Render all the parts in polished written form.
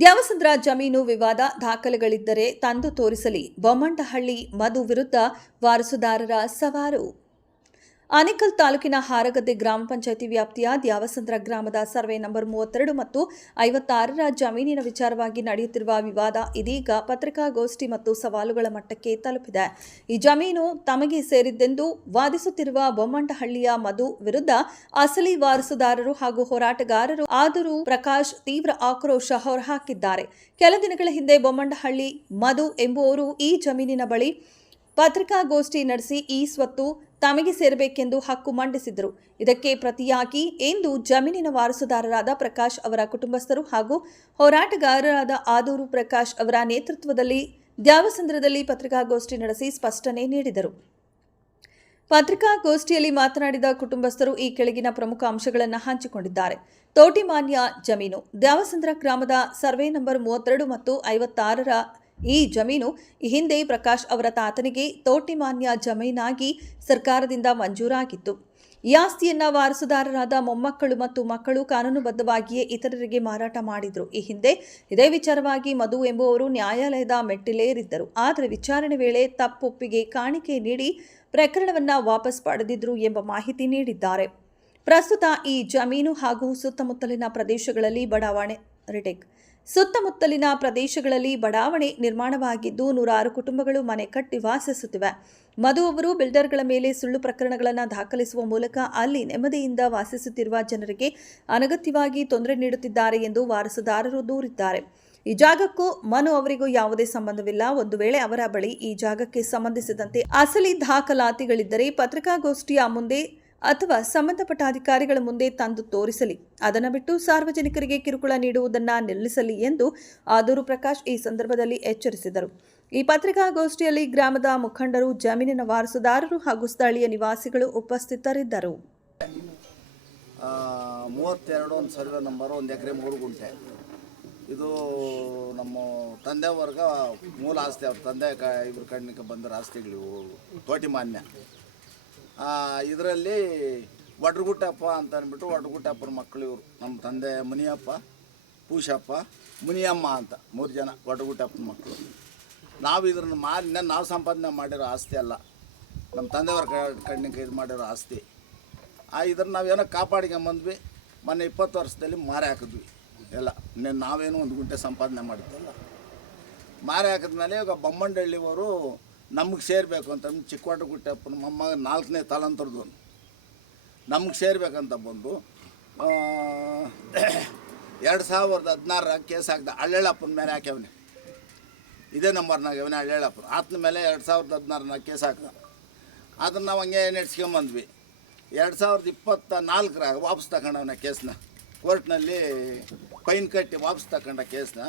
ದ್ಯಾವಸಂದ್ರ ಜಮೀನು ವಿವಾದ ದಾಖಲೆಗಳಿದ್ದರೆ ತಂದು ತೋರಿಸಲಿ. ಬೊಮ್ಮಂಡಹಳ್ಳಿ ಮಧು ವಿರುದ್ಧ ವಾರಸುದಾರರ ಸವಾಲು. ಆನೇಕಲ್ ತಾಲೂಕಿನ ಹಾರಗದ್ದೆ ಗ್ರಾಮ ಪಂಚಾಯಿತಿ ವ್ಯಾಪ್ತಿಯ ದ್ಯಾವಸಂದ್ರ ಗ್ರಾಮದ ಸರ್ವೆ ನಂಬರ್ 32 ಮತ್ತು 56ರ ಜಮೀನಿನ ವಿಚಾರವಾಗಿ ನಡೆಯುತ್ತಿರುವ ವಿವಾದ ಇದೀಗ ಪತ್ರಿಕಾಗೋಷ್ಠಿ ಮತ್ತು ಸವಾಲುಗಳ ಮಟ್ಟಕ್ಕೆ ತಲುಪಿದೆ. ಈ ಜಮೀನು ತಮಗೆ ಸೇರಿದ್ದೆಂದು ವಾದಿಸುತ್ತಿರುವ ಬೊಮ್ಮಂಡಹಳ್ಳಿಯ ಮಧು ವಿರುದ್ಧ ಅಸಲಿ ವಾರಸುದಾರರು ಹಾಗೂ ಹೋರಾಟಗಾರರು ಆದರೂ ಪ್ರಕಾಶ್ ತೀವ್ರ ಆಕ್ರೋಶ ಹೊರಹಾಕಿದ್ದಾರೆ. ಕೆಲ ದಿನಗಳ ಹಿಂದೆ ಬೊಮ್ಮಂಡಹಳ್ಳಿ ಮಧು ಎಂಬುವವರು ಈ ಜಮೀನಿನ ಬಳಿ ಪತ್ರಿಕಾಗೋಷ್ಠಿ ನಡೆಸಿ ಈ ಸ್ವತ್ತು ತಮಗೆ ಸೇರಬೇಕೆಂದು ಹಕ್ಕು ಮಂಡಿಸಿದರು. ಇದಕ್ಕೆ ಪ್ರತಿಯಾಗಿ ಎಂದು ಜಮೀನಿನ ವಾರಸುದಾರರಾದ ಪ್ರಕಾಶ್ ಅವರ ಕುಟುಂಬಸ್ಥರು ಹಾಗೂ ಹೋರಾಟಗಾರರಾದ ಆದೂರು ಪ್ರಕಾಶ್ ಅವರ ನೇತೃತ್ವದಲ್ಲಿ ದ್ಯಾವಸಂದ್ರದಲ್ಲಿ ಪತ್ರಿಕಾಗೋಷ್ಠಿ ನಡೆಸಿ ಸ್ಪಷ್ಟನೆ ನೀಡಿದರು. ಪತ್ರಿಕಾಗೋಷ್ಠಿಯಲ್ಲಿ ಮಾತನಾಡಿದ ಕುಟುಂಬಸ್ಥರು ಈ ಕೆಳಗಿನ ಪ್ರಮುಖ ಅಂಶಗಳನ್ನು ಹಂಚಿಕೊಂಡಿದ್ದಾರೆ. ತೋಟಿಮಾನ್ಯ ಜಮೀನು ದ್ಯಾವಸಂದ್ರ ಗ್ರಾಮದ ಸರ್ವೆ ನಂಬರ್ 32 ಮತ್ತು 56ರ ಈ ಜಮೀನು ಈ ಹಿಂದೆ ಪ್ರಕಾಶ್ ಅವರ ತಾತನಿಗೆ ತೋಟಿಮಾನ್ಯ ಜಮೀನಾಗಿ ಸರ್ಕಾರದಿಂದ ಮಂಜೂರಾಗಿತ್ತು. ಈ ಆಸ್ತಿಯನ್ನ ವಾರಸುದಾರರಾದ ಮೊಮ್ಮಕ್ಕಳು ಮತ್ತು ಮಕ್ಕಳು ಕಾನೂನುಬದ್ಧವಾಗಿಯೇ ಇತರರಿಗೆ ಮಾರಾಟ ಮಾಡಿದ್ರು. ಈ ಹಿಂದೆ ಇದೇ ವಿಚಾರವಾಗಿ ಮಧು ಎಂಬುವವರು ನ್ಯಾಯಾಲಯದ ಮೆಟ್ಟಿಲೇರಿದ್ದರು. ಆದರೆ ವಿಚಾರಣೆ ವೇಳೆ ತಪ್ಪೊಪ್ಪಿಗೆ ಕಾಣಿಕೆ ನೀಡಿ ಪ್ರಕರಣವನ್ನ ವಾಪಸ್ ಪಡೆದಿದ್ರು ಎಂಬ ಮಾಹಿತಿ ನೀಡಿದ್ದಾರೆ. ಪ್ರಸ್ತುತ ಈ ಜಮೀನು ಹಾಗೂ ಸುತ್ತಮುತ್ತಲಿನ ಪ್ರದೇಶಗಳಲ್ಲಿ ಬಡಾವಣೆ ನಿರ್ಮಾಣವಾಗಿದ್ದು ನೂರಾರು ಕುಟುಂಬಗಳು ಮನೆ ಕಟ್ಟಿ ವಾಸಿಸುತ್ತಿವೆ. ಮಧು ಅವರು ಬಿಲ್ಡರ್ಗಳ ಮೇಲೆ ಸುಳ್ಳು ಪ್ರಕರಣಗಳನ್ನು ದಾಖಲಿಸುವ ಮೂಲಕ ಅಲ್ಲಿ ನೆಮ್ಮದಿಯಿಂದ ವಾಸಿಸುತ್ತಿರುವ ಜನರಿಗೆ ಅನಗತ್ಯವಾಗಿ ತೊಂದರೆ ನೀಡುತ್ತಿದ್ದಾರೆ ಎಂದು ವಾರಸುದಾರರು ದೂರಿದ್ದಾರೆ. ಈ ಜಾಗಕ್ಕೂ ಮನು ಅವರಿಗೂ ಯಾವುದೇ ಸಂಬಂಧವಿಲ್ಲ. ಒಂದು ವೇಳೆ ಅವರ ಬಳಿ ಈ ಜಾಗಕ್ಕೆ ಸಂಬಂಧಿಸಿದಂತೆ ಅಸಲಿ ದಾಖಲಾತಿಗಳಿದ್ದರೆ ಪತ್ರಿಕಾಗೋಷ್ಠಿಯ ಮುಂದೆ ಅಥವಾ ಸಂಬಂಧಪಟ್ಟ ಅಧಿಕಾರಿಗಳ ಮುಂದೆ ತಂದು ತೋರಿಸಲಿ. ಅದನ್ನು ಬಿಟ್ಟು ಸಾರ್ವಜನಿಕರಿಗೆ ಕಿರುಕುಳ ನೀಡುವುದನ್ನು ನಿಲ್ಲಿಸಲಿ ಎಂದು ಆದೂರು ಪ್ರಕಾಶ್ ಈ ಸಂದರ್ಭದಲ್ಲಿ ಎಚ್ಚರಿಸಿದರು. ಈ ಪತ್ರಿಕಾಗೋಷ್ಠಿಯಲ್ಲಿ ಗ್ರಾಮದ ಮುಖಂಡರು, ಜಮೀನಿನ ವಾರಸುದಾರರು ಹಾಗೂ ಸ್ಥಳೀಯ ನಿವಾಸಿಗಳು ಉಪಸ್ಥಿತರಿದ್ದರು. 32 ಒಂದು ಸರ್ವೆ ನಂಬರ್ 1 ಎಕರೆ 3 ಗುಂಟೆ. ಇದು ನಮ್ಮ ತಂದೆ ವರ್ಗ ಮೂಲ ಆಸ್ತಿ. ಅವ್ರ ತಂದೆ ಇವ್ರ ಕಣ್ಣಿಗೆ ಬಂದಿರೋ ಆಸ್ತಿಗಳು ತೋಟಿಮಾನ್ಯ. ಇದರಲ್ಲಿ ವಡ್ರಗುಟ್ಟಪ್ಪ ಅಂತ ಅಂದ್ಬಿಟ್ಟು ವಡ್ರಗುಟ್ಟಪ್ಪನ ಮಕ್ಕಳು ಇವರು. ನಮ್ಮ ತಂದೆ ಮುನಿಯಪ್ಪ, ಪೂಷಪ್ಪ, ಮುನಿಯಮ್ಮ ಅಂತ 3 ಜನ ವಡ್ರಗುಟ್ಟಪ್ಪನ ಮಕ್ಕಳು. ನಾವು ಇದನ್ನು ನಾವು ಸಂಪಾದನೆ ಮಾಡಿರೋ ಆಸ್ತಿ ಅಲ್ಲ, ನಮ್ಮ ತಂದೆಯವ್ರ ಕಣ್ಣಿಗೆ ಇದು ಮಾಡಿರೋ ಆಸ್ತಿ. ಇದನ್ನು ನಾವೇನೋ ಕಾಪಾಡ್ಕೊಂಬಂದ್ವಿ. ಮೊನ್ನೆ 20 ವರ್ಷದಲ್ಲಿ ಮಾರಿ ಹಾಕಿದ್ವಿ ಎಲ್ಲ. ನಾವೇನೋ 1 ಗುಂಟೆ ಸಂಪಾದನೆ ಮಾಡಿದ್ದಲ್ಲ. ಮಾರಿ ಹಾಕಿದ್ಮೇಲೆ ಇವಾಗ ಬೊಮ್ಮಂಡಹಳ್ಳಿಯವರು ನಮಗೆ ಸೇರಬೇಕು ಅಂತ ಚಿಕ್ಕವಡ್ರಗುಟ್ಟಪ್ಪನ ಮೊಮ್ಮಗ 4ನೇ ತಲಾಂತರದವನು ನಮಗೆ ಸೇರಬೇಕಂತ ಬಂದು 2016 ಕೇಸ್ ಹಾಕಿದ. ಹಳ್ಳೆಳ್ಳಪ್ಪನ ಮೇಲೆ ಹಾಕ್ಯವನೆ, ಇದೇ ನಂಬರ್ನಾಗ ಅವನೇ ಹಳ್ಳೆಳ್ಳಪ್ಪನ ಆತನ ಮೇಲೆ 2016 ಕೇಸ್ ಹಾಕಿದ. ಅದನ್ನು ನಾವು ಹಂಗೆ ನಡೆಸ್ಕೊಂಬಂದ್ವಿ. 2024 ವಾಪಸ್ ತಗೊಂಡವನ ಕೇಸನ್ನ ಕೋರ್ಟ್ನಲ್ಲಿ ಫೈನ್ ಕಟ್ಟಿ ವಾಪಸ್ ತಗೊಂಡ ಕೇಸನ್ನ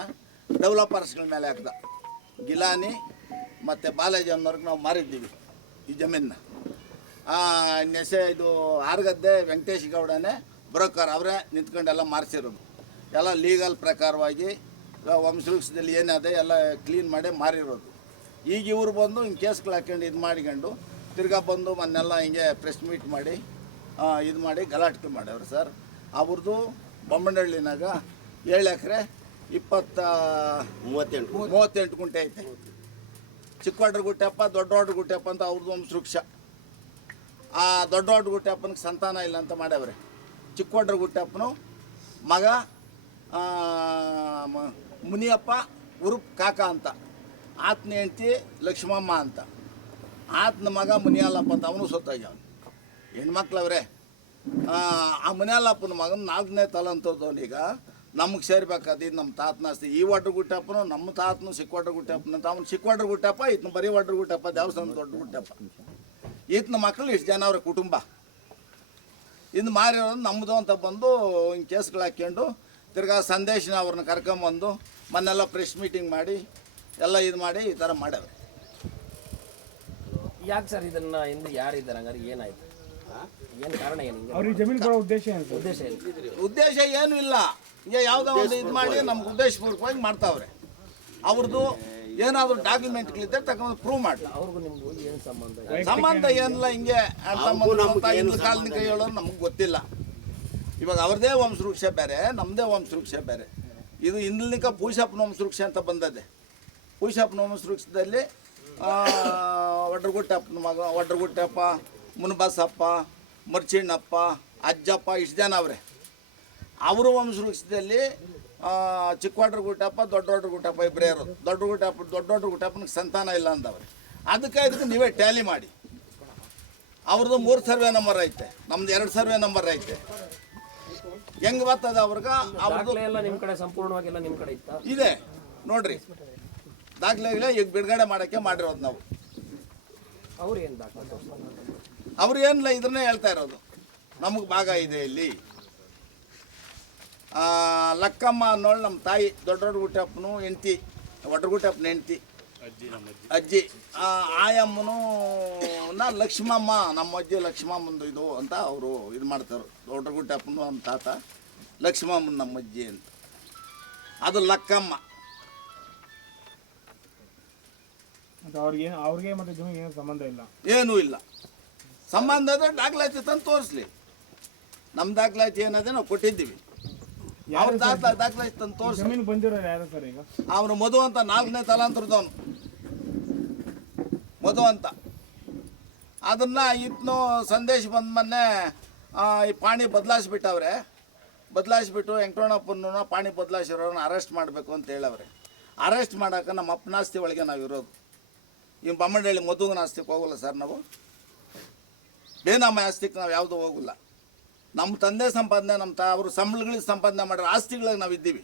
ಡೆವಲಪರ್ಸ್ಗಳ ಮೇಲೆ ಹಾಕಿದ. ಗಿಲಾನಿ ಮತ್ತು ಬಾಲಾಜಿ ಅನ್ನೋರ್ಗೆ ನಾವು ಮಾರಿದ್ದೀವಿ ಈ ಜಮೀನನ್ನ. ಇದು ಹಾರಗದ್ದೆ ವೆಂಕಟೇಶ್ ಗೌಡನೇ ಬ್ರೋಕರ್, ಅವರೇ ನಿಂತ್ಕೊಂಡೆಲ್ಲ ಮಾರಿಸಿರೋದು. ಎಲ್ಲ ಲೀಗಲ್ ಪ್ರಕಾರವಾಗಿ ವಂಶವೃಕ್ಷದಲ್ಲಿ ಏನಿದೆ ಎಲ್ಲ ಕ್ಲೀನ್ ಮಾಡಿ ಮಾರಿರೋದು. ಈಗ ಇವರು ಬಂದು ಹಿಂಗೆ ಕೇಸ್ಗಳು ಹಾಕ್ಕೊಂಡು ಇದು ಮಾಡಿಕೊಂಡು ತಿರ್ಗಾ ಬಂದು ಮೊನ್ನೆಲ್ಲ ಹಿಂಗೆ ಪ್ರೆಸ್ ಮೀಟ್ ಮಾಡಿ ಇದು ಮಾಡಿ ಗಲಾಟೆ ಮಾಡ್ಯವ್ರು ಸರ್. ಅವ್ರದ್ದು ಬೊಮ್ಮಂಡಹಳ್ಳಿನಾಗ 7 ಎಕರೆ 38 ಗುಂಟೆ ಐತೆ. ಚಿಕ್ಕವಡ್ರಗುಟ್ಟಪ್ಪ, ದೊಡ್ಡವಡ್ರಗುಟ್ಟಪ್ಪ ಅಂತ ಅವ್ರದ್ದು ವಂಶವೃಕ್ಷ. ದೊಡ್ಡವಡ್ರಗುಟ್ಟಪ್ಪನಿಗೆ ಸಂತಾನ ಇಲ್ಲ ಅಂತ ಮಾಡ್ಯವ್ರೆ. ಚಿಕ್ಕವಡ್ರಗುಟ್ಟಪ್ಪನು ಮಗ ಮುನಿಯಪ್ಪ ಉರುಪ್ ಕಾಕ ಅಂತ, ಆತನ ಹೆಂಡ್ತಿ ಲಕ್ಷ್ಮಮ್ಮ ಅಂತ, ಆತನ ಮಗ ಮುನಿಯಲ್ಲಪ್ಪ ಅಂತ ಅವನು ಸೊತ್ತಾಗ್ಯಾವ. ಹೆಣ್ಮಕ್ಳವ್ರೆ. ಆ ಮುನಿಯಲ್ಲಪ್ಪನ ಮಗನ 4ನೇ ತಲಾಂತರದವನೀಗ ನಮಗೆ ಸೇರ್ಬೇಕಾದ ಇದು ನಮ್ಮ ತಾತನ ಆಸ್ತಿ. ಈ ವಡ್ರಗುಟ್ಟಪ್ಪನು ನಮ್ಮ ತಾತನು ಚಿಕ್ಕವಡ್ರಗುಟ್ಟಪ್ಪನ ಅಂತ. ಅವನು ಚಿಕ್ಕವಡ್ರಗುಟ್ಟಪ್ಪ, ಈತನ ಬರೀ ವಡ್ರಗುಟ್ಟಪ್ಪ, ದೇವಸ್ಥಾನ ದೊಡ್ಡಗುಟ್ಟಪ್ಪ. ಈತನ ಮಕ್ಕಳು ಇಷ್ಟು ಜನ ಅವ್ರ ಕುಟುಂಬ. ಇನ್ನು ಮಾರಿರೋದು ನಮ್ಮದು ಅಂತ ಬಂದು ಹಿಂಗೆ ಕೇಸ್ಗಳು ಹಾಕ್ಕೊಂಡು ತಿರ್ಗಾ ಸಂದೇಶನ ಅವ್ರನ್ನ ಕರ್ಕೊಂಬಂದು ಮೊನ್ನೆಲ್ಲ ಪ್ರೆಸ್ ಮೀಟಿಂಗ್ ಮಾಡಿ ಎಲ್ಲ ಇದು ಮಾಡಿ ಈ ಥರ ಮಾಡ್ಯಾವೆ. ಯಾಕೆ ಸರ್ ಇದನ್ನು ಹಿಂದೆ ಯಾರಿದ್ದಾರೆ? ಹಂಗಾರೆ ಏನಾಯ್ತು? ಏನು ಕಾರಣ? ಏನು ಅವ್ರಿಗೆ ಜಮೀನು ಕೊಡೋ ಉದ್ದೇಶ ಉದ್ದೇಶ ಏನೂ ಇಲ್ಲ. ಈಗ ಯಾವುದೋ ಒಂದು ಇದು ಮಾಡಿ ನಮ್ಗೆ ಉದ್ದೇಶಪೂರ್ವಕವಾಗಿ ಮಾಡ್ತಾವ್ರೆ. ಅವ್ರದ್ದು ಏನಾದರೂ ಡಾಕ್ಯುಮೆಂಟ್ಗಳಿದ್ದರೆ ತಗೊಂಡು ಪ್ರೂವ್ ಮಾಡಿ. ಅವ್ರಿಗೂ ನಿಮ್ಗೆ ಏನು ಸಂಬಂಧ? ಸಂಬಂಧ ಏನಿಲ್ಲ. ಹಿಂಗೆ ಹಿಂದಿನ ಕಾಲನಿಕ ಹೇಳೋದು ನಮಗೆ ಗೊತ್ತಿಲ್ಲ. ಇವಾಗ ಅವ್ರದ್ದೇ ವಂಶವೃಕ್ಷ ಬೇರೆ, ನಮ್ಮದೇ ವಂಶವೃಕ್ಷ ಬೇರೆ. ಇದು ಇಂದಲಿಕ ಪೂಷಪ್ಪ ವಂಶವೃಕ್ಷ ಅಂತ ಬಂದದೆ. ಪೂಷಪ್ಪ ವಂಶವೃಕ್ಷದಲ್ಲಿ ಒಡ್ರಗುಟ್ಟಪ್ಪನ ಮಗ ಒಡ್ರಗುಟ್ಟಪ್ಪ, ಮುನಬಸಪ್ಪ, ಮರ್ಚಿಣ್ಣಪ್ಪ, ಅಜ್ಜಪ್ಪ ಇಷ್ಟು ಜನ ಅವರೇ. ಅವರು ವಂಶವೃಕ್ಷದಲ್ಲಿ ಚಿಕ್ಕವಡ್ರಗುಟ್ಟಪ್ಪ, ದೊಡ್ಡವಡ್ರಗುಟ್ಟಪ್ಪ ಇಬ್ಬರೇ ಇರೋದು. ದೊಡ್ಡವಡ್ರಗುಟ್ಟಪ್ಪನಿಗೆ ಸಂತಾನ ಇಲ್ಲ ಅಂದವ್ರೆ. ಅದಕ್ಕೆ ನೀವೇ ಟ್ಯಾಲಿ ಮಾಡಿ. ಅವ್ರದ್ದು 3 ಸರ್ವೆ ನಂಬರ್ ಐತೆ, ನಮ್ದು 2 ಸರ್ವೆ ನಂಬರ್ ಐತೆ. ಹೆಂಗೆ ಬರ್ತದೆ ಅವ್ರಿಗೆ? ಅವ್ರದ್ದು ದಾಖಲೆ ಎಲ್ಲ ನಿಮ್ಮ ಕಡೆ ಸಂಪೂರ್ಣವಾಗೆಲ್ಲ ನಿಮ್ಮ ಕಡೆ ಇತ್ತಾ? ಇದೆ ನೋಡ್ರಿ, ದಾಖಲೆಗಳೇ ಈಗ ಬಿಡುಗಡೆ ಮಾಡೋಕ್ಕೆ ಮಾಡಿರೋದು ನಾವು. ಅವ್ರು ಏನು ದಾಖಲೆ ತೋರಿಸ್ತಾರೆ? ಅವ್ರು ಏನಿಲ್ಲ, ಇದನ್ನೇ ಹೇಳ್ತಾ ಇರೋದು. ನಮಗೆ ಭಾಗ ಇದೆ ಇಲ್ಲಿ. ಲಕ್ಕಮ್ಮ ಅನ್ನೋಳು ನಮ್ಮ ತಾಯಿ, ದೊಡ್ಡಗುಟ್ಟಪ್ಪನು ಹೆಂಡ್ತಿ, ಒಡ್ರಗುಟ್ಟಪ್ಪನ ಹೆಂಡ್ತಿ ಅಜ್ಜಿ. ಆಯಮ್ಮನು ಲಕ್ಷ್ಮಮ್ಮ, ನಮ್ಮ ಅಜ್ಜಿ ಲಕ್ಷ್ಮಮ್ಮಂದು ಇದು ಅಂತ ಅವರು ಇದು ಮಾಡ್ತಾರೆ. ದೊಡ್ಡಗುಟ್ಟಪ್ಪನು ನಮ್ಮ ತಾತ, ಲಕ್ಷ್ಮಮ್ಮನ ನಮ್ಮ ಅಜ್ಜಿ ಅಂತ. ಅದು ಲಕ್ಕಮ್ಮ. ಅವ್ರಿಗೆ ಮತ್ತೆ ಜಮೀನಿಗೆ ಏನು ಸಂಬಂಧ ಇಲ್ಲ? ಏನೂ ಇಲ್ಲ. ಸಂಬಂಧ ಆದರೆ ದಾಖಲಾತಿ ತಂದು ತೋರಿಸ್ಲಿ. ನಮ್ಮ ದಾಖಲಾತಿ ಏನದೆ ನಾವು ಕೊಟ್ಟಿದ್ದೀವಿ. ಅವ್ರ ದಾಖಲಾತಿ ತಂದು ತೋರಿಸಿ. ಜಮೀನು ಬಂದಿರೋರು ಯಾರು ಸರ್ ಈಗ? ಅವನು ಮಧು ಅಂತ 4ನೇ ತಲಾಂತರದವನು, ಮಧು ಅಂತ. ಅದನ್ನು ಇನ್ನು ಸಂದೇಶ ಬಂದ ಮೊನ್ನೆ ಈ ಪಾಣಿ ಬದಲಾಯಿಸ್ಬಿಟ್ಟವ್ರೆ. ಬದಲಾಯಿಸ್ಬಿಟ್ಟು ವೆಂಕಟರಮಣಪ್ಪನ ಪಾಣಿ ಬದಲಾಯಿಸಿರೋರನ್ನ ಅರೆಸ್ಟ್ ಮಾಡಬೇಕು ಅಂತ ಹೇಳವ್ರೆ. ಅರೆಸ್ಟ್ ಮಾಡೋಕೆ ನಮ್ಮ ಅಪ್ಪನ ಆಸ್ತಿ ಒಳಗೆ ನಾವು ಇರೋದು. ಈ ಬೊಮ್ಮನಹಳ್ಳಿ ಮಧುವಿನ ಆಸ್ತಿಗೆ ಹೋಗಲ್ಲ ಸರ್ ನಾವು. ಬೇನಾಮ ಆಸ್ತಿಗೆ ನಾವು ಯಾವುದೂ ಹೋಗಲ್ಲ. ನಮ್ಮ ತಂದೆ ಸಂಪಾದನೆ, ನಮ್ಮ ಅವರು ಸಂಬಳಗಳಿಗೆ ಸಂಪಾದನೆ ಮಾಡಿರೋ ಆಸ್ತಿಗಳಿಗೆ ನಾವು ಇದ್ದೀವಿ.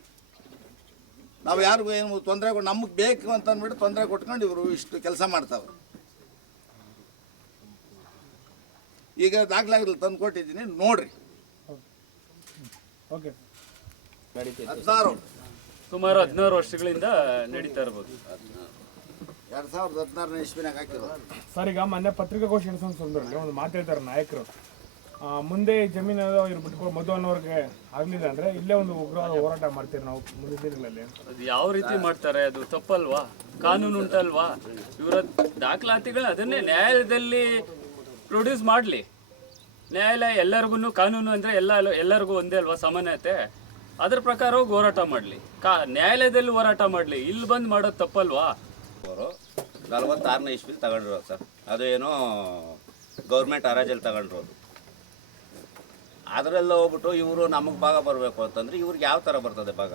ನಾವು ಯಾರಿಗೂ ಏನು ತೊಂದರೆ ಕೊಟ್ಟು ನಮಗೆ ಬೇಕು ಅಂತ ಅಂದ್ಬಿಟ್ಟು ತೊಂದರೆ ಕೊಟ್ಕೊಂಡು ಇವರು ಇಷ್ಟು ಕೆಲಸ ಮಾಡ್ತಾವ್ರು. ಈಗ ದಾಖಲಾಗಲಿ ತಂದು ಕೊಟ್ಟಿದ್ದೀನಿ, ನೋಡ್ರಿ. ಓಕೆ. ನಡೀತೈತೆ. 16 ಸುಮಾರು 16 ವರ್ಷಗಳಿಂದ ನಡೀತಾ ಇರ್ಬೋದು. 2016ನೇ ಇಸ್ವಿನಾಗ ಹಾಕಿರೋದು ಸರ್. ಈಗ ಮೊನ್ನೆ ಪತ್ರಿಕಾಗೋಷ್ಠಿ ನಡೆಸೋ ಸಂದರ್ಭದಲ್ಲಿ ಒಂದು ಮಾತಾಡ್ತಾರೆ ನಾಯಕರು, ಮುಂದೆ ಜಮೀನು ಇವ್ರು ಬಿಟ್ಕೊಂಡು ಮಧು ಅನ್ನೋರ್ಗೆ ಆಗಲಿಲ್ಲ ಅಂದರೆ ಇಲ್ಲೇ ಒಂದು ಉಗ್ರವಾದ ಹೋರಾಟ ಮಾಡ್ತೀವಿ ನಾವು ಮುಂದಿನ ದಿನಗಳಲ್ಲಿ. ಅದು ಯಾವ ರೀತಿ ಮಾಡ್ತಾರೆ? ಅದು ತಪ್ಪಲ್ವಾ? ಕಾನೂನು ಉಂಟಲ್ವಾ? ಇವರ ದಾಖಲಾತಿಗಳು ಅದನ್ನೇ ನ್ಯಾಯಾಲಯದಲ್ಲಿ ಪ್ರೊಡ್ಯೂಸ್ ಮಾಡಲಿ. ನ್ಯಾಯಾಲಯ ಎಲ್ಲರಿಗೂ, ಕಾನೂನು ಅಂದರೆ ಎಲ್ಲರಿಗೂ ಒಂದೇ ಅಲ್ವಾ ಸಮಾನತೆ? ಅದ್ರ ಪ್ರಕಾರ ಹೋಗಿ ಹೋರಾಟ ಮಾಡಲಿ. ನ್ಯಾಯಾಲಯದಲ್ಲಿ ಹೋರಾಟ ಮಾಡಲಿ. ಇಲ್ಲಿ ಬಂದು ಮಾಡೋದು ತಪ್ಪಲ್ವಾ? ಅವರು 46ನೇ ಇಸ್ವಿಲಿ ತಗೊಂಡಿರೋದು ಸರ್. ಅದು ಏನೋ ಗೌರ್ಮೆಂಟ್ ಹರಾಜಲ್ಲಿ ತಗೊಂಡಿರೋದು. ಅದರೆಲ್ಲ ಹೋಗ್ಬಿಟ್ಟು ಇವರು ನಮಗೆ ಭಾಗ ಬರಬೇಕು ಅಂತಂದರೆ ಇವ್ರಿಗೆ ಯಾವ ಥರ ಬರ್ತದೆ ಭಾಗ?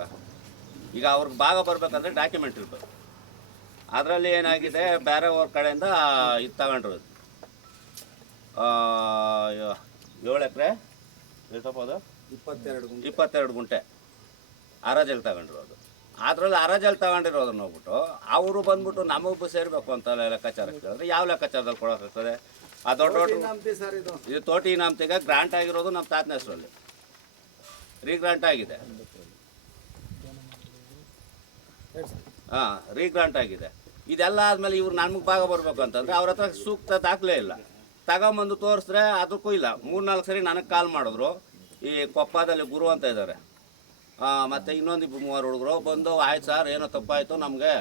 ಈಗ ಅವ್ರಿಗೆ ಭಾಗ ಬರಬೇಕಂದ್ರೆ ಡಾಕ್ಯುಮೆಂಟ್ ಇರಬೇಕು. ಅದರಲ್ಲಿ ಏನಾಗಿದೆ, ಬೇರೆಯವ್ರ ಕಡೆಯಿಂದ ಇದು ತಗೊಂಡಿರೋದು 7 ಎಕರೆ ಎಷ್ಟಪ್ಪ ಅದು 22 ಗುಂಟೆ ಹರಾಜಲ್ಲಿ ತಗೊಂಡಿರೋದು. ಅದರಲ್ಲಿ ಹರಾಜಲ್ಲಿ ತಗೊಂಡಿರೋದನ್ನ ಹೋಗ್ಬಿಟ್ಟು ಅವರು ಬಂದ್ಬಿಟ್ಟು ನಮಗೂ ಸೇರಬೇಕು ಅಂತ ಲೆಕ್ಕಾಚಾರ ಕೇಳಿದ್ರೆ ಯಾವ ಲೆಕ್ಕಾಚಾರದಲ್ಲಿ ಕೊಡೋಕ್ಕಾಗ್ತದೆ? ಆ ದೊಡ್ಡ ಇದು ತೋಟಿ ಇನಾಮತಿಗೆ ಗ್ರಾಂಟ್ ಆಗಿರೋದು ನಮ್ಮ ತಾತನ ಹೆಸರಲ್ಲಿ ರೀಗ್ರಾಂಟ್ ಆಗಿದೆ. ರೀಗ್ರಾಂಟ್ ಆಗಿದೆ. ಇದೆಲ್ಲ ಆದಮೇಲೆ ಇವ್ರು ನಮಗೆ ಭಾಗ ಬರಬೇಕು ಅಂತಂದರೆ ಅವ್ರ ಹತ್ರ ಸೂಕ್ತ ದಾಖಲೆ ಇಲ್ಲ. ತಗೊಂಬಂದು ತೋರಿಸಿದ್ರೆ ಅದಕ್ಕೂ ಇಲ್ಲ. 3-4 ಸರಿ ನನಗೆ ಕಾಲ್ ಮಾಡಿದ್ರು. ಈ ಕೊಪ್ಪದಲ್ಲಿ ಗುರು ಅಂತ ಇದ್ದಾರೆ, ಮತ್ತು ಇನ್ನೊಂದು 3 ಹುಡುಗರು ಬಂದು, ಆಯ್ತು ಸರ್ ಏನೋ ತಪ್ಪಾಯಿತು, ನಮಗೆ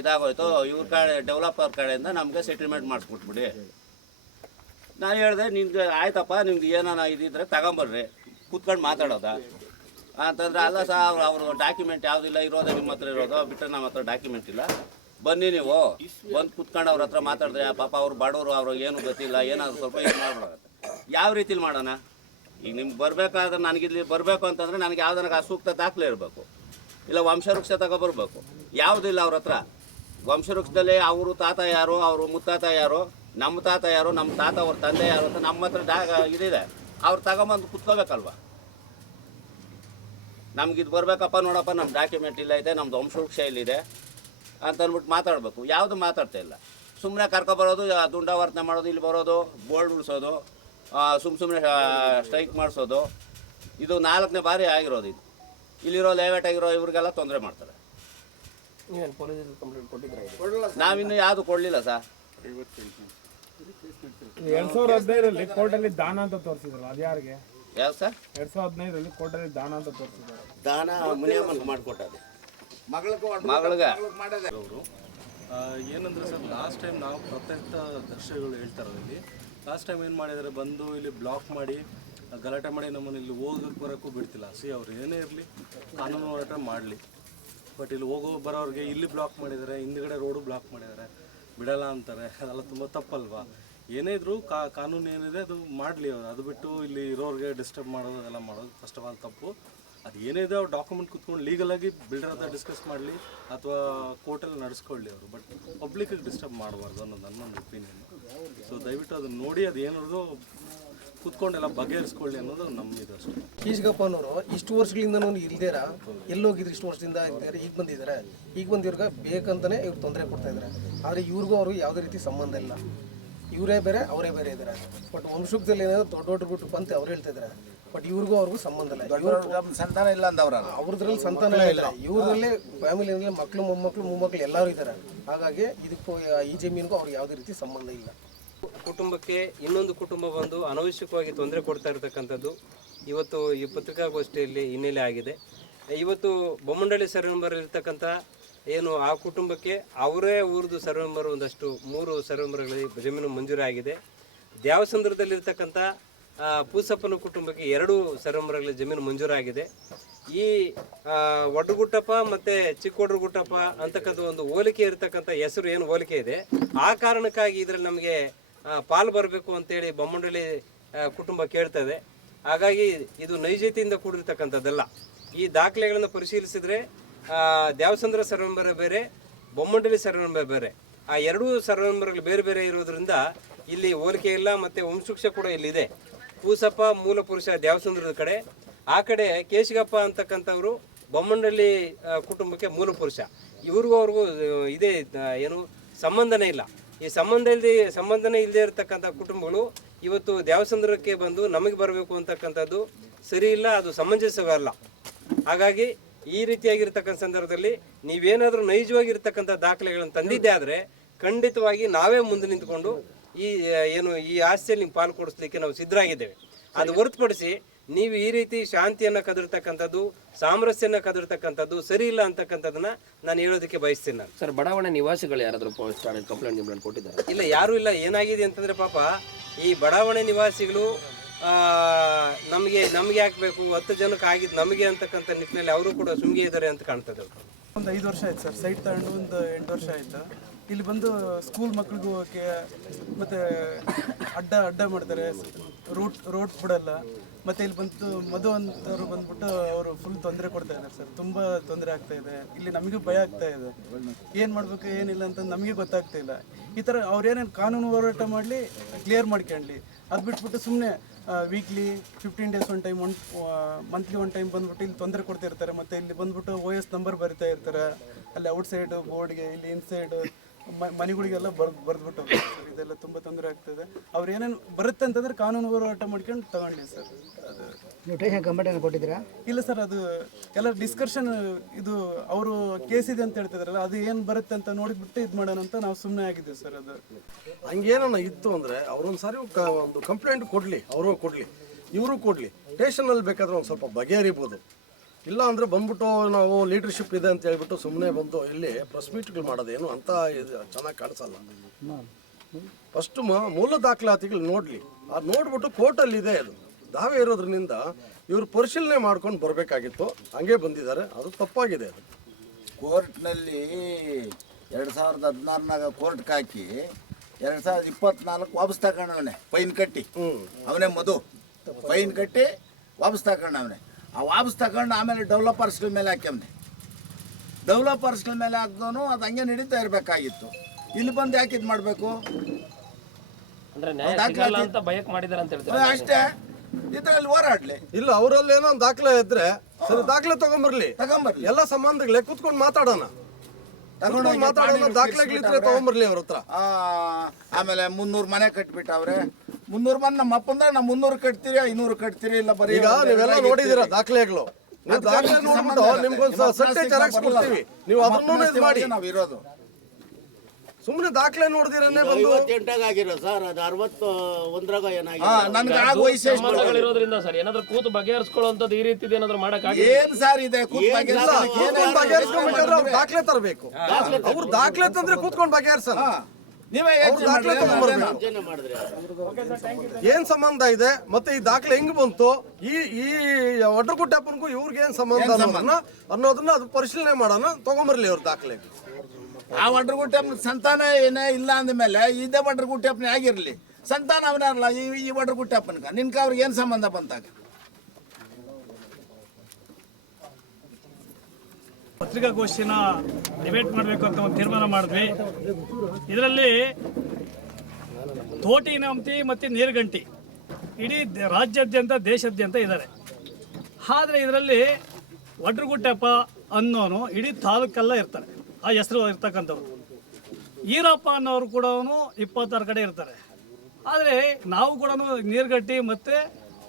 ಇದಾಗೋಯ್ತು, ಇವ್ರ ಕಡೆ ಡೆವಲಪರ್ ಕಡೆಯಿಂದ ನಮಗೆ ಸೆಟಲ್ಮೆಂಟ್ ಮಾಡಿಸ್ಬಿಟ್ಬಿಡಿ. ನಾನು ಹೇಳಿದೆ, ನಿಮ್ಗೆ ಆಯ್ತಪ್ಪ, ನಿಮ್ಗೆ ಏನಾನ ಇದಿದ್ರೆ ತಗೊಂಬರ್ರಿ, ಕೂತ್ಕೊಂಡು ಮಾತಾಡೋದ ಅಂತಂದ್ರೆ, ಅಲ್ಲ ಸರ್ ಅವರು ಡಾಕ್ಯುಮೆಂಟ್ ಯಾವುದಿಲ್ಲ, ಇರೋದೇ ನಿಮ್ಮ ಹತ್ರ ಇರೋದು, ಬಿಟ್ಟರೆ ನಮ್ಮ ಹತ್ರ ಡಾಕ್ಯುಮೆಂಟ್ ಇಲ್ಲ, ಬನ್ನಿ ನೀವು ಬಂದು ಕೂತ್ಕೊಂಡು ಅವ್ರ ಹತ್ರ ಮಾತಾಡಿದ್ರೆ, ಪಾಪ ಅವ್ರು ಬಡವರು, ಅವ್ರಿಗೆ ಏನು ಗೊತ್ತಿಲ್ಲ, ಏನಾದ್ರು ಸ್ವಲ್ಪ ಇದು ಮಾಡ್ಬಿಡೋತ್ತೆ. ಯಾವ ರೀತಿಲಿ ಮಾಡೋಣ? ಈಗ ನಿಮ್ಗೆ ಬರಬೇಕಾದ್ರೆ ನನಗಿಲ್ಲಿ ಬರಬೇಕು ಅಂತಂದರೆ ನನಗೆ ಯಾವ್ದನ ಸೂಕ್ತ ದಾಖಲೆ ಇರಬೇಕು, ಇಲ್ಲ ವಂಶವೃಕ್ಷ ತಗೊಬರ್ಬೇಕು. ಯಾವುದಿಲ್ಲ ಅವ್ರ ಹತ್ರ. ವಂಶವೃಕ್ಷದಲ್ಲಿ ಅವರು ತಾತ ಯಾರು, ಅವರು ಮುತ್ತಾತ ಯಾರು, ನಮ್ಮ ತಾತ ಯಾರು, ನಮ್ಮ ತಾತ ಅವ್ರ ತಂದೆ ಯಾರು ಅಂತ ನಮ್ಮ ಹತ್ರ ಇದಿದೆ. ಅವ್ರು ತಗೊಂಬಂದು ಕುತ್ಕೋಬೇಕಲ್ವ? ನಮ್ಗಿದು ಬರಬೇಕಪ್ಪ, ನೋಡಪ್ಪ ನಮ್ಮ ಡಾಕ್ಯುಮೆಂಟ್ ಇಲ್ಲ ಇದೆ, ನಮ್ಮದು ವಂಶವೃಕ್ಷ ಇಲ್ಲಿದೆ ಅಂತ ಅಂದ್ಬಿಟ್ಟು ಮಾತಾಡಬೇಕು. ಯಾವುದು ಮಾತಾಡ್ತಾ ಇಲ್ಲ. ಸುಮ್ಮನೆ ಕರ್ಕೊಬರೋದು, ದುಂಡಾವರ್ತನೆ ಮಾಡೋದು, ಇಲ್ಲಿ ಬರೋದು, ಬೋರ್ಡ್ ಉಳಿಸೋದು, ಸುಮ್ಮನೆ ಸ್ಟ್ರೈಕ್ ಮಾಡಿಸೋದು. ಇದು 4ನೇ ಬಾರಿ ಆಗಿರೋದು. ಇದು ಇಲ್ಲಿರೋ ಲೇವೇಟ್ ಆಗಿರೋ ಇವ್ರಿಗೆಲ್ಲ ತೊಂದರೆ ಮಾಡ್ತಾರೆ. ನೀವೇನು ಪೊಲೀಸರಿಗೆ ಕಂಪ್ಲೇಂಟ್ ಕೊಟ್ಟಿದ್ರೆ? ನಾವಿನ್ನೂ ಯಾವುದು ಕೊಡಲಿಲ್ಲ ಸರ್. 2015ರಲ್ಲಿ ಕೋರ್ಟಲ್ಲಿ ದಾನ ಅಂತ ತೋರಿಸಿದ್ರಲ್ಲ, ಅದು ಯಾರಿಗೆ? ಯಾವ್ದು ಸರ್? 2015ರಲ್ಲಿ ಕೋರ್ಟಲ್ಲಿ ದಾನ ಅಂತ ತೋರಿಸಿದ್ದಾರೆ. ದಾನ ಮುನಿಯಮ್ಮನಿಗೆ ಮಾಡಿಕೊಟ್ಟದು, ಮಗಳಿಗೆ ಅವರು ಏನಂದರೆ ಸರ್, ಲಾಸ್ಟ್ ಟೈಮ್ ನಾವು ಪ್ರತ್ಯಕ್ಷ ದರ್ಶಕಗಳು ಹೇಳ್ತಾರೆ, ಇಲ್ಲಿ ಲಾಸ್ಟ್ ಟೈಮ್ ಏನು ಮಾಡಿದ್ದಾರೆ, ಬಂದು ಇಲ್ಲಿ ಬ್ಲಾಕ್ ಮಾಡಿ ಗಲಾಟೆ ಮಾಡಿ ನಮ್ಮನ್ನು ಇಲ್ಲಿ ಹೋಗಕ್ಕೆ ಬರೋಕ್ಕೂ ಬಿಡ್ತಿಲ್ಲ. ಅವ್ರು ಏನೇ ಇರಲಿ ಕಾನೂನು ಹೋರಾಟ ಮಾಡಲಿ, ಬಟ್ ಇಲ್ಲಿ ಹೋಗೋ ಬರೋರಿಗೆ ಇಲ್ಲಿ ಬ್ಲಾಕ್ ಮಾಡಿದ್ದಾರೆ, ಹಿಂದ್ಗಡೆ ರೋಡು ಬ್ಲಾಕ್ ಮಾಡಿದ್ದಾರೆ, ಬಿಡಲ್ಲ ಅಂತಾರೆ. ಅದೆಲ್ಲ ತುಂಬ ತಪ್ಪಲ್ವಾ? ಏನೇ ಇದ್ರೂ ಕಾನೂನು ಏನಿದೆ ಅದು ಮಾಡಲಿ ಅವರು. ಅದು ಬಿಟ್ಟು ಇಲ್ಲಿ ಇರೋರಿಗೆ ಡಿಸ್ಟರ್ಬ್ ಮಾಡೋದು ಅದೆಲ್ಲ ಮಾಡೋದು ಫಸ್ಟ್ ಆಫ್ ಆಲ್ ತಪ್ಪು. ಅದು ಏನಿದೆ ಅವ್ರು ಡಾಕ್ಯುಮೆಂಟ್ ಕುತ್ಕೊಂಡು ಲೀಗಲಾಗಿ ಬಿಲ್ಡರ್ ಹತ್ರ ಡಿಸ್ಕಸ್ ಮಾಡಲಿ ಅಥವಾ ಕೋರ್ಟಲ್ಲಿ ನಡೆಸ್ಕೊಳ್ಳಿ ಅವರು, ಬಟ್ ಪಬ್ಲಿಕ್ಕಿಗೆ ಡಿಸ್ಟರ್ಬ್ ಮಾಡಬಾರ್ದು ಅನ್ನೋದು ನನ್ನೊಂದು ಒಪಿನಿಯನ್. ಸೊ ದಯವಿಟ್ಟು ಅದನ್ನು ನೋಡಿ ಅದು ಏನಾದ್ರು ಕುತ್ಕೊಂಡೆಲ್ಲ ಬಗೆಹರಿಸ್ಕೊಳ್ಳಿ ಅನ್ನೋದು ನಮ್ಮ ಇದು ಅಷ್ಟೇ. ಕೀಶಗಪ್ಪ ಅನ್ನೋರು ಇಷ್ಟು ವರ್ಷಗಳಿಂದ ಇಲ್ದೇರ ಎಲ್ಲೋಗಿದ್ರು, ಇಷ್ಟು ವರ್ಷದಿಂದ ಇದ್ದಾರೆ, ಈಗ ಬಂದಿದ್ದಾರೆ. ಈಗ ಬಂದಿವ್ರಿಗೆ ಬೇಕಂತಲೇ ಇವ್ರು ತೊಂದರೆ ಕೊಡ್ತಾ ಇದ್ದಾರೆ. ಆದರೆ ಇವ್ರಿಗೂ ಅವ್ರಿಗೂ ಯಾವುದೇ ರೀತಿ ಸಂಬಂಧ ಇಲ್ಲ. ಇವರೇ ಬೇರೆ ಅವರೇ ಬೇರೆ ಇದ್ದಾರೆ. ಬಟ್ ವಂಶದಲ್ಲಿ ಏನಾದ್ರು ದೊಡ್ಡ ದೊಡ್ಡ ಗುಟ್ಟು ಅಂತ ಅವ್ರು ಹೇಳ್ತಾ ಇದ್ದಾರೆ. ಬಟ್ ಇವ್ರಿಗೂ ಅವ್ರಿಗೂ ಸಂಬಂಧ ಇಲ್ಲ. ಸಂತಾನ ಇಲ್ಲ ಅಂದವ್ರ ಅವ್ರದ್ರಲ್ಲಿ ಸಂತಾನ ಇಲ್ಲ, ಇವ್ರಲ್ಲಿ ಫ್ಯಾಮಿಲಿಯಲ್ಲಿ ಮಕ್ಕಳು ಮೊಮ್ಮಕ್ಕಳು ಎಲ್ಲರೂ ಇದ್ದಾರೆ. ಹಾಗಾಗಿ ಇದಕ್ಕೂ ಈ ಜಮೀನಿಗೂ ಅವ್ರಿಗೆ ಯಾವುದೇ ರೀತಿ ಸಂಬಂಧ ಇಲ್ಲ. ಕುಟುಂಬಕ್ಕೆ ಇನ್ನೊಂದು ಕುಟುಂಬ ಬಂದು ಅನವಶ್ಯಕವಾಗಿ ತೊಂದರೆ ಕೊಡ್ತಾ ಇರತಕ್ಕಂಥದ್ದು ಇವತ್ತು ಈ ಪತ್ರಿಕಾಗೋಷ್ಠಿಯಲ್ಲಿ ಹಿನ್ನೆಲೆ ಆಗಿದೆ. ಇವತ್ತು ಬೊಮ್ಮನಹಳ್ಳಿ ಸರ್ವೆ ನಂಬರ್ ಇರ್ತಕ್ಕಂಥ ಏನು ಆ ಕುಟುಂಬಕ್ಕೆ ಅವರೇ ಊರದು ಸರ್ವೆ ನಂಬರ್ ಒಂದಷ್ಟು 3 ಸರ್ವೆ ನಂಬರ್ಗಳಲ್ಲಿ ಜಮೀನು ಮಂಜೂರಿ ಆಗಿದೆ. ದ್ಯಾವಸಂದ್ರದಲ್ಲಿರ್ತಕ್ಕಂಥ ಪೂಸಪ್ಪನ ಕುಟುಂಬಕ್ಕೆ 2 ಸರ್ವೆ ನಂಬರ್ಗಳಲ್ಲಿ ಜಮೀನು ಮಂಜೂರಾಗಿದೆ. ಈ ಒಡ್ಡಗುಟ್ಟಪ್ಪ ಮತ್ತು ಚಿಕ್ಕ ಒಡ್ಡಗುಟ್ಟಪ್ಪ ಅಂತಕ್ಕಂಥ ಒಂದು ಹೋಲಿಕೆ ಇರತಕ್ಕಂಥ ಹೆಸರು ಏನು ಹೋಲಿಕೆ ಇದೆ, ಆ ಕಾರಣಕ್ಕಾಗಿ ಇದರಲ್ಲಿ ನಮಗೆ ಪಾಲು ಬರಬೇಕು ಅಂತೇಳಿ ಬೊಮ್ಮನಹಳ್ಳಿ ಕುಟುಂಬ ಕೇಳ್ತದೆ. ಹಾಗಾಗಿ ಇದು ನೈಜತೆಯಿಂದ ಕೂಡಿರ್ತಕ್ಕಂಥದ್ದಲ್ಲ. ಈ ದಾಖಲೆಗಳನ್ನು ಪರಿಶೀಲಿಸಿದರೆ ದ್ಯಾವಸಂದ್ರ ಸರ್ವೆ ನಂಬರ್ ಬೇರೆ, ಬೊಮ್ಮನಹಳ್ಳಿ ಸರ್ವೆ ನಂಬರ್ ಬೇರೆ. ಆ 2 ಸರ್ವೆ ನಂಬರ್ಗಳು ಬೇರೆ ಬೇರೆ ಇರೋದ್ರಿಂದ ಇಲ್ಲಿ ಹೋಲಿಕೆ ಇಲ್ಲ. ಮತ್ತು ವಂಶವೃಕ್ಷ ಕೂಡ ಇಲ್ಲಿದೆ. ಪೂಸಪ್ಪ ಮೂಲ ಪುರುಷ ದ್ಯಾವಸಂದ್ರದ ಕಡೆ, ಆ ಕಡೆ ಕೇಶಗಪ್ಪ ಅಂತಕ್ಕಂಥವ್ರು ಬೊಮ್ಮನಹಳ್ಳಿ ಕುಟುಂಬಕ್ಕೆ ಮೂಲ ಪುರುಷ. ಇವ್ರಿಗೂ ಅವ್ರಿಗೂ ಇದೇ ಏನು ಸಂಬಂಧನೇ ಇಲ್ಲ. ಈ ಸಂಬಂಧನೇ ಇಲ್ಲದೆ ಇರತಕ್ಕಂಥ ಕುಟುಂಬಗಳು ಇವತ್ತು ದ್ಯಾವಸಂದ್ರಕ್ಕೆ ಬಂದು ನಮಗೆ ಬರಬೇಕು ಅಂತಕ್ಕಂಥದ್ದು ಸರಿ ಇಲ್ಲ, ಅದು ಸಮಂಜಸವಲ್ಲ. ಹಾಗಾಗಿ ಈ ರೀತಿಯಾಗಿರ್ತಕ್ಕಂಥ ಸಂದರ್ಭದಲ್ಲಿ ನೀವೇನಾದರೂ ನೈಜವಾಗಿರ್ತಕ್ಕಂಥ ದಾಖಲೆಗಳನ್ನು ತಂದಿದ್ದೆ ಆದರೆ ಖಂಡಿತವಾಗಿ ನಾವೇ ಮುಂದೆ ನಿಂತ್ಕೊಂಡು ಈ ಆಸ್ತಿಯಲ್ಲಿ ನಿಮ್ಗೆ ಪಾಲು ಕೊಡಿಸ್ಲಿಕ್ಕೆ ನಾವು ಸಿದ್ಧರಾಗಿದ್ದೇವೆ. ಅದು ಹೊರತುಪಡಿಸಿ ನೀವು ಈ ರೀತಿ ಶಾಂತಿಯನ್ನು ಕದಿರ್ತಕ್ಕಂಥದ್ದು, ಸಾಮರಸ್ಯನ ಕದಿರ್ತಕ್ಕಂಥದ್ದು ಸರಿ ಇಲ್ಲ ಅಂತಕ್ಕಂಥದ್ದನ್ನ ನಾನು ಹೇಳೋದಕ್ಕೆ ಬಯಸ್ತೀನಿ. ನಾನು ಸರ್, ಬಡಾವಣೆ ನಿವಾಸಿಗಳು ಯಾರಾದರೂ ಕಂಪ್ಲೇಂಟ್ ಕೊಟ್ಟಿದ್ದಾರೆ? ಇಲ್ಲ, ಯಾರೂ ಇಲ್ಲ. ಏನಾಗಿದೆ ಅಂತಂದರೆ ಪಾಪ ಈ ಬಡಾವಣೆ ನಿವಾಸಿಗಳು ನಮಗೆ ಯಾಕೆ ಬೇಕು, 10 ಜನಕ್ಕೆ ಆಗಿದ್ದು ನಮಗೆ ಅಂತಕ್ಕಂಥ ನಿಟ್ಟಿನಲ್ಲಿ ಅವರು ಕೂಡ ಸುಮ್ಗೆ ಇದ್ದಾರೆ ಅಂತ ಕಾಣ್ತದೆ. ಒಂದು 5 ವರ್ಷ ಆಯ್ತು ಸರ್, ಸೈಟ್ ತಗೊಂಡು ಒಂದು 8 ವರ್ಷ ಆಯಿತು. ಇಲ್ಲಿ ಬಂದು ಸ್ಕೂಲ್ ಮಕ್ಳಿಗೆ ಹೋಗೋಕ್ಕೆ ಮತ್ತು ಅಡ್ಡ ಮಾಡ್ತಾರೆ, ರೋಡ್ ಬಿಡಲ್ಲ. ಮತ್ತು ಇಲ್ಲಿ ಬಂದು ಮಧು ಅಂತವ್ರು ಬಂದ್ಬಿಟ್ಟು ಅವರು ಫುಲ್ ತೊಂದರೆ ಕೊಡ್ತಾ ಇದ್ದಾರೆ ಸರ್. ತುಂಬ ತೊಂದರೆ ಆಗ್ತಾ ಇದೆ. ಇಲ್ಲಿ ನಮಗೂ ಭಯ ಆಗ್ತಾ ಇದೆ, ಏನು ಮಾಡಬೇಕು ಏನಿಲ್ಲ ಅಂತ ನಮಗೆ ಗೊತ್ತಾಗ್ತಾ ಇಲ್ಲ. ಈ ಥರ ಅವ್ರೇನೇನು ಕಾನೂನು ಹೋರಾಟ ಮಾಡಲಿ, ಕ್ಲಿಯರ್ ಮಾಡ್ಕೊಳ್ಳಿ. ಅದು ಬಿಟ್ಬಿಟ್ಟು ಸುಮ್ಮನೆ weekly 15 days one time, monthly one time ಬಂದ್ಬಿಟ್ಟು ಇಲ್ಲಿ ತೊಂದರೆ ಕೊಡ್ತಾ ಇರ್ತಾರೆ. ಮತ್ತು ಇಲ್ಲಿ ಬಂದ್ಬಿಟ್ಟು OS ನಂಬರ್ ಬರಿತಾ ಇರ್ತಾರೆ. ಅಲ್ಲಿ ಔಟ್ಸೈಡು ಬೋರ್ಡ್ಗೆ, ಇಲ್ಲಿ ಇನ್ಸೈಡು ಮನೆಗಳಿಗೆಲ್ಲ ಬರೆದ್ಬಿಟ್ಟು ಇದೆಲ್ಲ ತುಂಬ ತೊಂದರೆ ಆಗ್ತದೆ. ಅವ್ರು ಏನೇನು ಬರುತ್ತೆ ಅಂತಂದ್ರೆ ಕಾನೂನು ಹೋರಾಟ ಮಾಡ್ಕೊಂಡು ತಗೊಂಡಿ ಸರ್. ಅದು ನೀವು ಸ್ಟೇಷನ್ ಕಂಪ್ಲೇಂಟ್ ಕೊಟ್ಟಿದ್ದೀರಾ? ಇಲ್ಲ ಸರ್, ಅದು ಎಲ್ಲ ಡಿಸ್ಕಷನ್, ಇದು ಅವರು ಕೇಸ್ ಇದೆ ಅಂತ ಹೇಳ್ತಿದ್ರಲ್ಲ, ಅದು ಏನು ಬರುತ್ತೆ ಅಂತ ನೋಡಿಬಿಟ್ಟು ಇದು ಮಾಡೋಣ ಅಂತ ನಾವು ಸುಮ್ಮನೆ ಆಗಿದ್ದೀವಿ ಸರ್. ಅದು ಹಂಗೇನ ಇತ್ತು ಅಂದರೆ ಅವರೊಂದು ಸಾರಿ ಒಂದು ಕಂಪ್ಲೇಂಟ್ ಕೊಡಲಿ, ಅವರು ಕೊಡಲಿ, ಇವರು ಕೊಡಲಿ. ಸ್ಟೇಷನಲ್ಲಿ ಬೇಕಾದ್ರೆ ಒಂದು ಸ್ವಲ್ಪ ಬಗೆಹರಿಬೋದು. ಇಲ್ಲ ಅಂದರೆ ಬಂದ್ಬಿಟ್ಟು ನಾವು ಲೀಡರ್ಶಿಪ್ ಇದೆ ಅಂತ ಹೇಳ್ಬಿಟ್ಟು ಸುಮ್ಮನೆ ಬಂದು ಇಲ್ಲಿ ಪ್ರೆಸ್ ಮೀಟ್ಗಳು ಮಾಡೋದೇನು ಅಂತ ಚೆನ್ನಾಗಿ ಕಾಣಿಸಲ್ಲ. ಫಸ್ಟು ಮೂಲ ದಾಖಲಾತಿಗಳು ನೋಡಲಿ. ಅದು ನೋಡ್ಬಿಟ್ಟು ಕೋರ್ಟಲ್ಲಿದೆ, ಅದು ದಾವೆ ಇರೋದ್ರಿಂದ ಇವರು ಪರಿಶೀಲನೆ ಮಾಡ್ಕೊಂಡು ಬರಬೇಕಾಗಿತ್ತು. ಹಂಗೆ ಬಂದಿದ್ದಾರೆ, ಅದು ತಪ್ಪಾಗಿದೆ. ಅದು ಕೋರ್ಟ್ನಲ್ಲಿ 2016 ಕೋರ್ಟ್ಗೆ ಹಾಕಿ 2024 ವಾಪಸ್ ತಗೊಂಡವನೆ, ಫೈನ್ ಕಟ್ಟಿ. ಅವನೇ ಮಧು ಫೈನ್ ಕಟ್ಟಿ ವಾಪಸ್ ತಗೊಂಡವನೆ. ಆ ವಾಪಸ್ ತಗೊಂಡು ಆಮೇಲೆ ಡೆವಲಪರ್ಸ್ಗಳ ಮೇಲೆ ಹಾಕ್ಯವ್ನೆ. ಡೆವಲಪರ್ಸ್ಗಳ ಮೇಲೆ ಹಾಕ್ದವನು ಅದು ಹಂಗೆ ನಡೀತಾ ಇರಬೇಕಾಗಿತ್ತು. ಇಲ್ಲಿ ಬಂದು ಯಾಕೆ ಇದು ಮಾಡಬೇಕು? ಅಂದ್ರೆ ನ್ಯಾಯ ಸಿಗಲ್ಲ ಅಂತ ಭಯಕ್ಕೆ ಮಾಡಿದ್ದಾರೆ ಅಂತ ಹೇಳ್ತಾರೆ ಅಷ್ಟೇ. ಇದರಲ್ಲಿ ಹೋರಾಡ್ಲಿ. ಇಲ್ಲ, ಅವರಲ್ಲಿ ಏನೋ ದಾಖಲೆ ಇದ್ರೆ ಸರಿ, ದಾಖಲೆ ತಗೊಂಬರ್ಲಿ. ಎಲ್ಲ ಸಂಬಂಧಗಳೇ ಕೂತ್ಕೊಂಡು ಮಾತಾಡೋಣ, ದಾಖಲೆಗಳಿದ್ರೆ ತಗೊಂಬರ್ಲಿ ಅವ್ರ ಹತ್ರ. ಆಮೇಲೆ 300 ಮನೆ ಕಟ್ಬಿಟ್ಟವ್ರೆ. 300 ಮನೆ ನಮ್ಮ ಅಪ್ಪಂದ್ರೆ ನಾವು 300 ಕಟ್ತೀರಿ, 500 ಕಟ್ತೀರಿ. ಇಲ್ಲ ಬರೀ ಈಗ ನೀವೆಲ್ಲ ನೋಡಿದೀರಾ ದಾಖಲೆಗಳು. ನೀವು ದಾಖಲೆ ನೋಡ್ಬಿಟ್ಟು ನಿಮ್ಗೊಂದು ಸಟ್ಟೆ ಜೆರಾಕ್ಸ್ ಕೊಡ್ತೀವಿ, ನೀವು ಅದನ್ನೂ ಇದು ಮಾಡಿ. ನಾವು ಇರೋದು ಸುಮ್ಮನೆ ದಾಖಲೆ ನೋಡಿದಿರನ್ನೇ ಬಂದು 58 ಆಗಿರೋ ಸರ್, ಅದು 61 ಏನಾಗಿದೆ. ನನ್ಗೆ ಆಗ ವಯಸ್ಸು ಸಂಬಂಧಗಳಿರೋದ್ರಿಂದ ಸರ್ ಏನಾದ್ರು ಕೂತು ಬಗೆಹರಿಸ್ಕೊಳ್ಳುವಂಥದ್ದು ಈ ರೀತಿ ಏನಾದ್ರು ಮಾಡಕ್ಕಾಗಿ ಏನ್ ಸಾರ್ ಇದೆ? ಬಗೆಹರಿಸ್ಕೊಂಡ್ಬೇಕಾದ್ರೆ ಅವ್ರು ದಾಖಲೆ ತರಬೇಕು. ಅವ್ರು ದಾಖಲೆ ತಂದ್ರೆ ಕೂತ್ಕೊಂಡು ಬಗೆಹರಿಸಲ್ಲ. ನೀವೇ ಅವ್ರ ದಾಖಲೆ ತಗೊಂಡ್ಬರ್ಬೇಕು. ಏನ್ ಸಂಬಂಧ ಇದೆ ಮತ್ತೆ ಈ ದಾಖಲೆ ಹೆಂಗ್ ಬಂತು, ಈ ಒಡ್ರಗುಟ್ಟಪ್ಪನಿಗೂ ಇವ್ರಿಗೆ ಏನ್ ಸಂಬಂಧ ಅನ್ನೋದನ್ನ ಅದು ಪರಿಶೀಲನೆ ಮಾಡೋಣ. ತಗೊಂಬರ್ಲಿ ಅವ್ರ ದಾಖಲೆ. ಆ ಒಡ್ರಗುಟ್ಟಪ್ಪನ ಸಂತಾನ ಏನೇ ಇಲ್ಲ ಅಂದಮೇಲೆ ಇದೇ ಒಡ್ರಗುಟ್ಟಪ್ಪನೇ ಆಗಿರ್ಲಿ, ಸಂತಾನ ಅವನಲ್ಲ ಈ ಒಡ್ರಗುಟ್ಟಪ್ಪನ್ಗ ನಿನ್ಕ ಅವ್ರಿಗೆ ಏನು ಸಂಬಂಧ ಬಂತಾಗ? ಪತ್ರಿಕಾಗೋಷ್ಠಿನ ಡಿಬೇಟ್ ಮಾಡಬೇಕು ಅಂತ ಒಂದು ತೀರ್ಮಾನ ಮಾಡಿದ್ವಿ. ಇದರಲ್ಲಿ ತೋಟಿ ನಮ್ತಿ ಮತ್ತು ನೀರುಗಂಟಿ ಇಡೀ ರಾಜ್ಯಾದ್ಯಂತ ದೇಶಾದ್ಯಂತ ಇದ್ದಾರೆ. ಆದರೆ ಇದರಲ್ಲಿ ಒಡ್ರಗುಟ್ಟಪ್ಪ ಅನ್ನೋನು ಇಡೀ ತಾಲೂಕೆಲ್ಲ ಇರ್ತಾರೆ, ಆ ಹೆಸರು ಇರ್ತಕ್ಕಂಥವ್ರು. ಈರಪ್ಪ ಅನ್ನೋರು ಕೂಡ 26 ಕಡೆ ಇರ್ತಾರೆ. ಆದರೆ ನಾವು ಕೂಡ ನೀರುಗಟ್ಟಿ ಮತ್ತು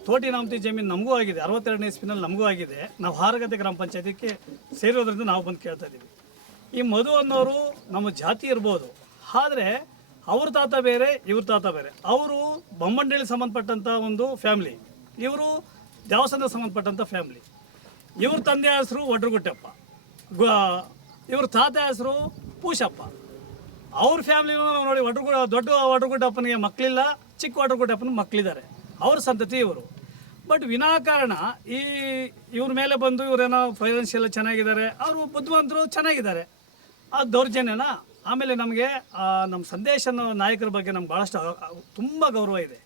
ತೋಟಿ ನಾಮತಿ ಜಮೀನು ನಮಗೂ ಆಗಿದೆ, 62ನೇ ಇಸ್ವಿನಲ್ಲಿ ನಮಗೂ ಆಗಿದೆ. ನಾವು ಹಾರಗದ್ದೆ ಗ್ರಾಮ ಪಂಚಾಯತಿಗೆ ಸೇರಿರೋದ್ರಿಂದ ನಾವು ಬಂದು ಕೇಳ್ತಾ ಇದ್ದೀವಿ. ಈ ಮಧು ಅನ್ನೋರು ನಮ್ಮ ಜಾತಿ ಇರ್ಬೋದು, ಆದರೆ ಅವ್ರ ತಾತ ಬೇರೆ ಇವ್ರ ತಾತ ಬೇರೆ. ಅವರು ಬೊಮ್ಮಂಡಳ್ಳಿ ಸಂಬಂಧಪಟ್ಟಂಥ ಒಂದು ಫ್ಯಾಮ್ಲಿ, ಇವರು ದೇವಸ್ಥಾನಕ್ಕೆ ಸಂಬಂಧಪಟ್ಟಂಥ ಫ್ಯಾಮ್ಲಿ. ಇವ್ರ ತಂದೆ ಹೆಸರು ಒಡ್ರಗುಟ್ಟಪ್ಪ, ಇವ್ರ ತಾತ ಹೆಸರು ಪೂಷಪ್ಪ. ಅವ್ರ ಫ್ಯಾಮ್ಲಿನೂ ನೋಡಿ, ದೊಡ್ಡ ಒಡ್ರಗುಟ್ಟಪ್ಪನಿಗೆ ಮಕ್ಕಳಿಲ್ಲ, ಚಿಕ್ಕ ಒಡ್ರಗುಟ್ಟಪ್ಪನ ಮಕ್ಕಳಿದ್ದಾರೆ, ಅವ್ರ ಸಂತತಿ ಇವರು. ಬಟ್ ವಿನಾಕಾರಣ ಇವ್ರ ಮೇಲೆ ಬಂದು ಇವರೇನೋ ಫೈನಾನ್ಷಿಯಲ್ ಚೆನ್ನಾಗಿದ್ದಾರೆ, ಅವರು ಬುದ್ಧಿವಂತರು ಚೆನ್ನಾಗಿದ್ದಾರೆ, ಅದು ದೌರ್ಜನ್ಯನ. ಆಮೇಲೆ ನಮಗೆ ನಮ್ಮ ಸಂದೇಶನ ನಾಯಕರ ಬಗ್ಗೆ ನಮ್ಗೆ ಭಾಳಷ್ಟು ತುಂಬ ಗೌರವ ಇದೆ.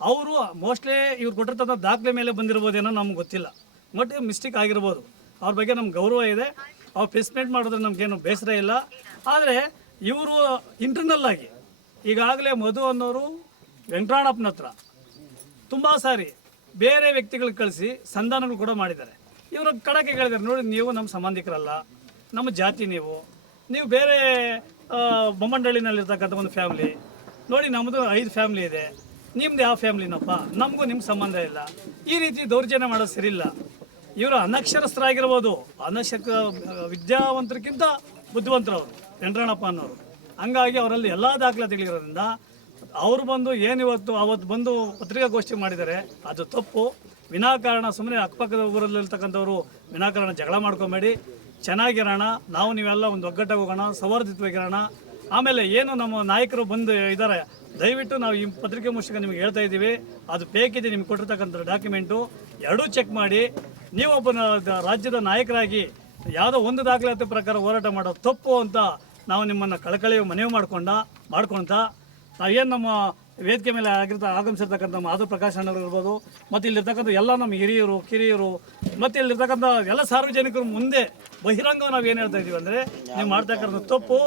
ಅವರು ಮೋಸ್ಟ್ಲಿ ಇವ್ರು ಕೊಟ್ಟಿರ್ತಂಥ ದಾಖಲೆ ಮೇಲೆ ಬಂದಿರ್ಬೋದೇನೋ ನಮ್ಗೆ ಗೊತ್ತಿಲ್ಲ, ಬಟ್ ಮಿಸ್ಟೇಕ್ ಆಗಿರ್ಬೋದು. ಅವ್ರ ಬಗ್ಗೆ ನಮ್ಗೆ ಗೌರವ ಇದೆ. ಅವ್ರು ಪ್ರೆಸ್ಮೆಂಟ್ ಮಾಡಿದ್ರೆ ನಮಗೇನು ಬೇಸರ ಇಲ್ಲ. ಆದರೆ ಇವರು ಇಂಟರ್ನಲ್ ಆಗಿ ಈಗಾಗಲೇ ಮಧು ಅನ್ನೋರು ವೆಂಕಟರಮಣಪ್ಪನ ಹತ್ರ ತುಂಬ ಸಾರಿ ಬೇರೆ ವ್ಯಕ್ತಿಗಳಿಗೆ ಕಳಿಸಿ ಸಂಧಾನಗಳು ಕೂಡ ಮಾಡಿದ್ದಾರೆ. ಇವರು ಕಡಕ್ಕೆ ಹೇಳಿದ್ದಾರೆ, ನೋಡಿ ನೀವು ನಮ್ಮ ಸಂಬಂಧಿಕರಲ್ಲ, ನಮ್ಮ ಜಾತಿ ನೀವು ಬೇರೆ ಬೊಮ್ಮಂಡಳ್ಳಿನಲ್ಲಿರ್ತಕ್ಕಂಥ ಒಂದು ಫ್ಯಾಮ್ಲಿ ನೋಡಿ, ನಮ್ಮದು 5 ಫ್ಯಾಮ್ಲಿ ಇದೆ, ನಿಮ್ದು ಯಾವ ಫ್ಯಾಮ್ಲಿನಪ್ಪ, ನಮಗೂ ನಿಮ್ಗೆ ಸಂಬಂಧ ಇಲ್ಲ. ಈ ರೀತಿ ದೌರ್ಜನ್ಯ ಮಾಡೋದು ಸರಿಯಿಲ್ಲ. ಇವರು ಅನಕ್ಷರಸ್ಥರಾಗಿರ್ಬೋದು, ವಿದ್ಯಾವಂತರಿಗಿಂತ ಬುದ್ಧಿವಂತರವರು ವೆಂಕಟರಮಣಪ್ಪ ಅನ್ನೋರು. ಹಂಗಾಗಿ ಅವರಲ್ಲಿ ಎಲ್ಲ ದಾಖಲಾತಿಗಳಿರೋದ್ರಿಂದ ಅವರು ಬಂದು ಏನಿವತ್ತು ಅವತ್ತು ಬಂದು ಪತ್ರಿಕಾಗೋಷ್ಠಿ ಮಾಡಿದ್ದಾರೆ, ಅದು ತಪ್ಪು. ವಿನಾಕಾರಣ ಸುಮ್ಮನೆ ಅಕ್ಕಪಕ್ಕದ ಊರಲ್ಲಿರ್ತಕ್ಕಂಥವ್ರು ವಿನಾಕಾರಣ ಜಗಳ ಮಾಡ್ಕೊಬೇಡಿ, ಚೆನ್ನಾಗಿರೋಣ, ನಾವು ನೀವೆಲ್ಲ ಒಂದು ಒಗ್ಗಟ್ಟಾಗಿ ಹೋಗೋಣ, ಸೌಹಾರ್ದಯುತವಾಗಿರೋಣ. ಆಮೇಲೆ ಏನು ನಮ್ಮ ನಾಯಕರು ಬಂದು ಇದ್ದಾರೆ, ದಯವಿಟ್ಟು ನಾವು ಈ ಪತ್ರಿಕೆ ಮೂಲಕ ನಿಮಗೆ ಹೇಳ್ತಾ ಇದ್ದೀವಿ, ಅದು ಬೇಕಿದೆ. ನಿಮ್ಗೆ ಕೊಟ್ಟಿರ್ತಕ್ಕಂಥ ಡಾಕ್ಯುಮೆಂಟು ಎರಡೂ ಚೆಕ್ ಮಾಡಿ. ನೀವೊಬ್ಬ ರಾಜ್ಯದ ನಾಯಕರಾಗಿ ಯಾವುದೋ ಒಂದು ದಾಖಲಾತಿ ಪ್ರಕಾರ ಹೋರಾಟ ಮಾಡೋದು ತಪ್ಪು ಅಂತ ನಾವು ನಿಮ್ಮನ್ನು ಕಳಕಳಿ ಮನವಿ ಮಾಡ್ಕೊಳ್ತಾ ನಾವೇನು ನಮ್ಮ ವೇದಿಕೆ ಮೇಲೆ ಆಗಮಿಸಿರ್ತಕ್ಕಂಥ ಮಾಧವ ಪ್ರಕಾಶ್ ಅಣ್ಣವರು ಇರ್ಬೋದು, ಮತ್ತು ಇಲ್ಲಿರ್ತಕ್ಕಂಥ ಎಲ್ಲ ನಮ್ಮ ಹಿರಿಯರು ಕಿರಿಯರು ಮತ್ತು ಇಲ್ಲಿರ್ತಕ್ಕಂಥ ಎಲ್ಲ ಸಾರ್ವಜನಿಕರು ಮುಂದೆ ಬಹಿರಂಗ ನಾವು ಏನು ಹೇಳ್ತಾ ಇದ್ದೀವಿ ಅಂದರೆ, ನೀವು ಮಾಡ್ತಕ್ಕಂಥ ತಪ್ಪು.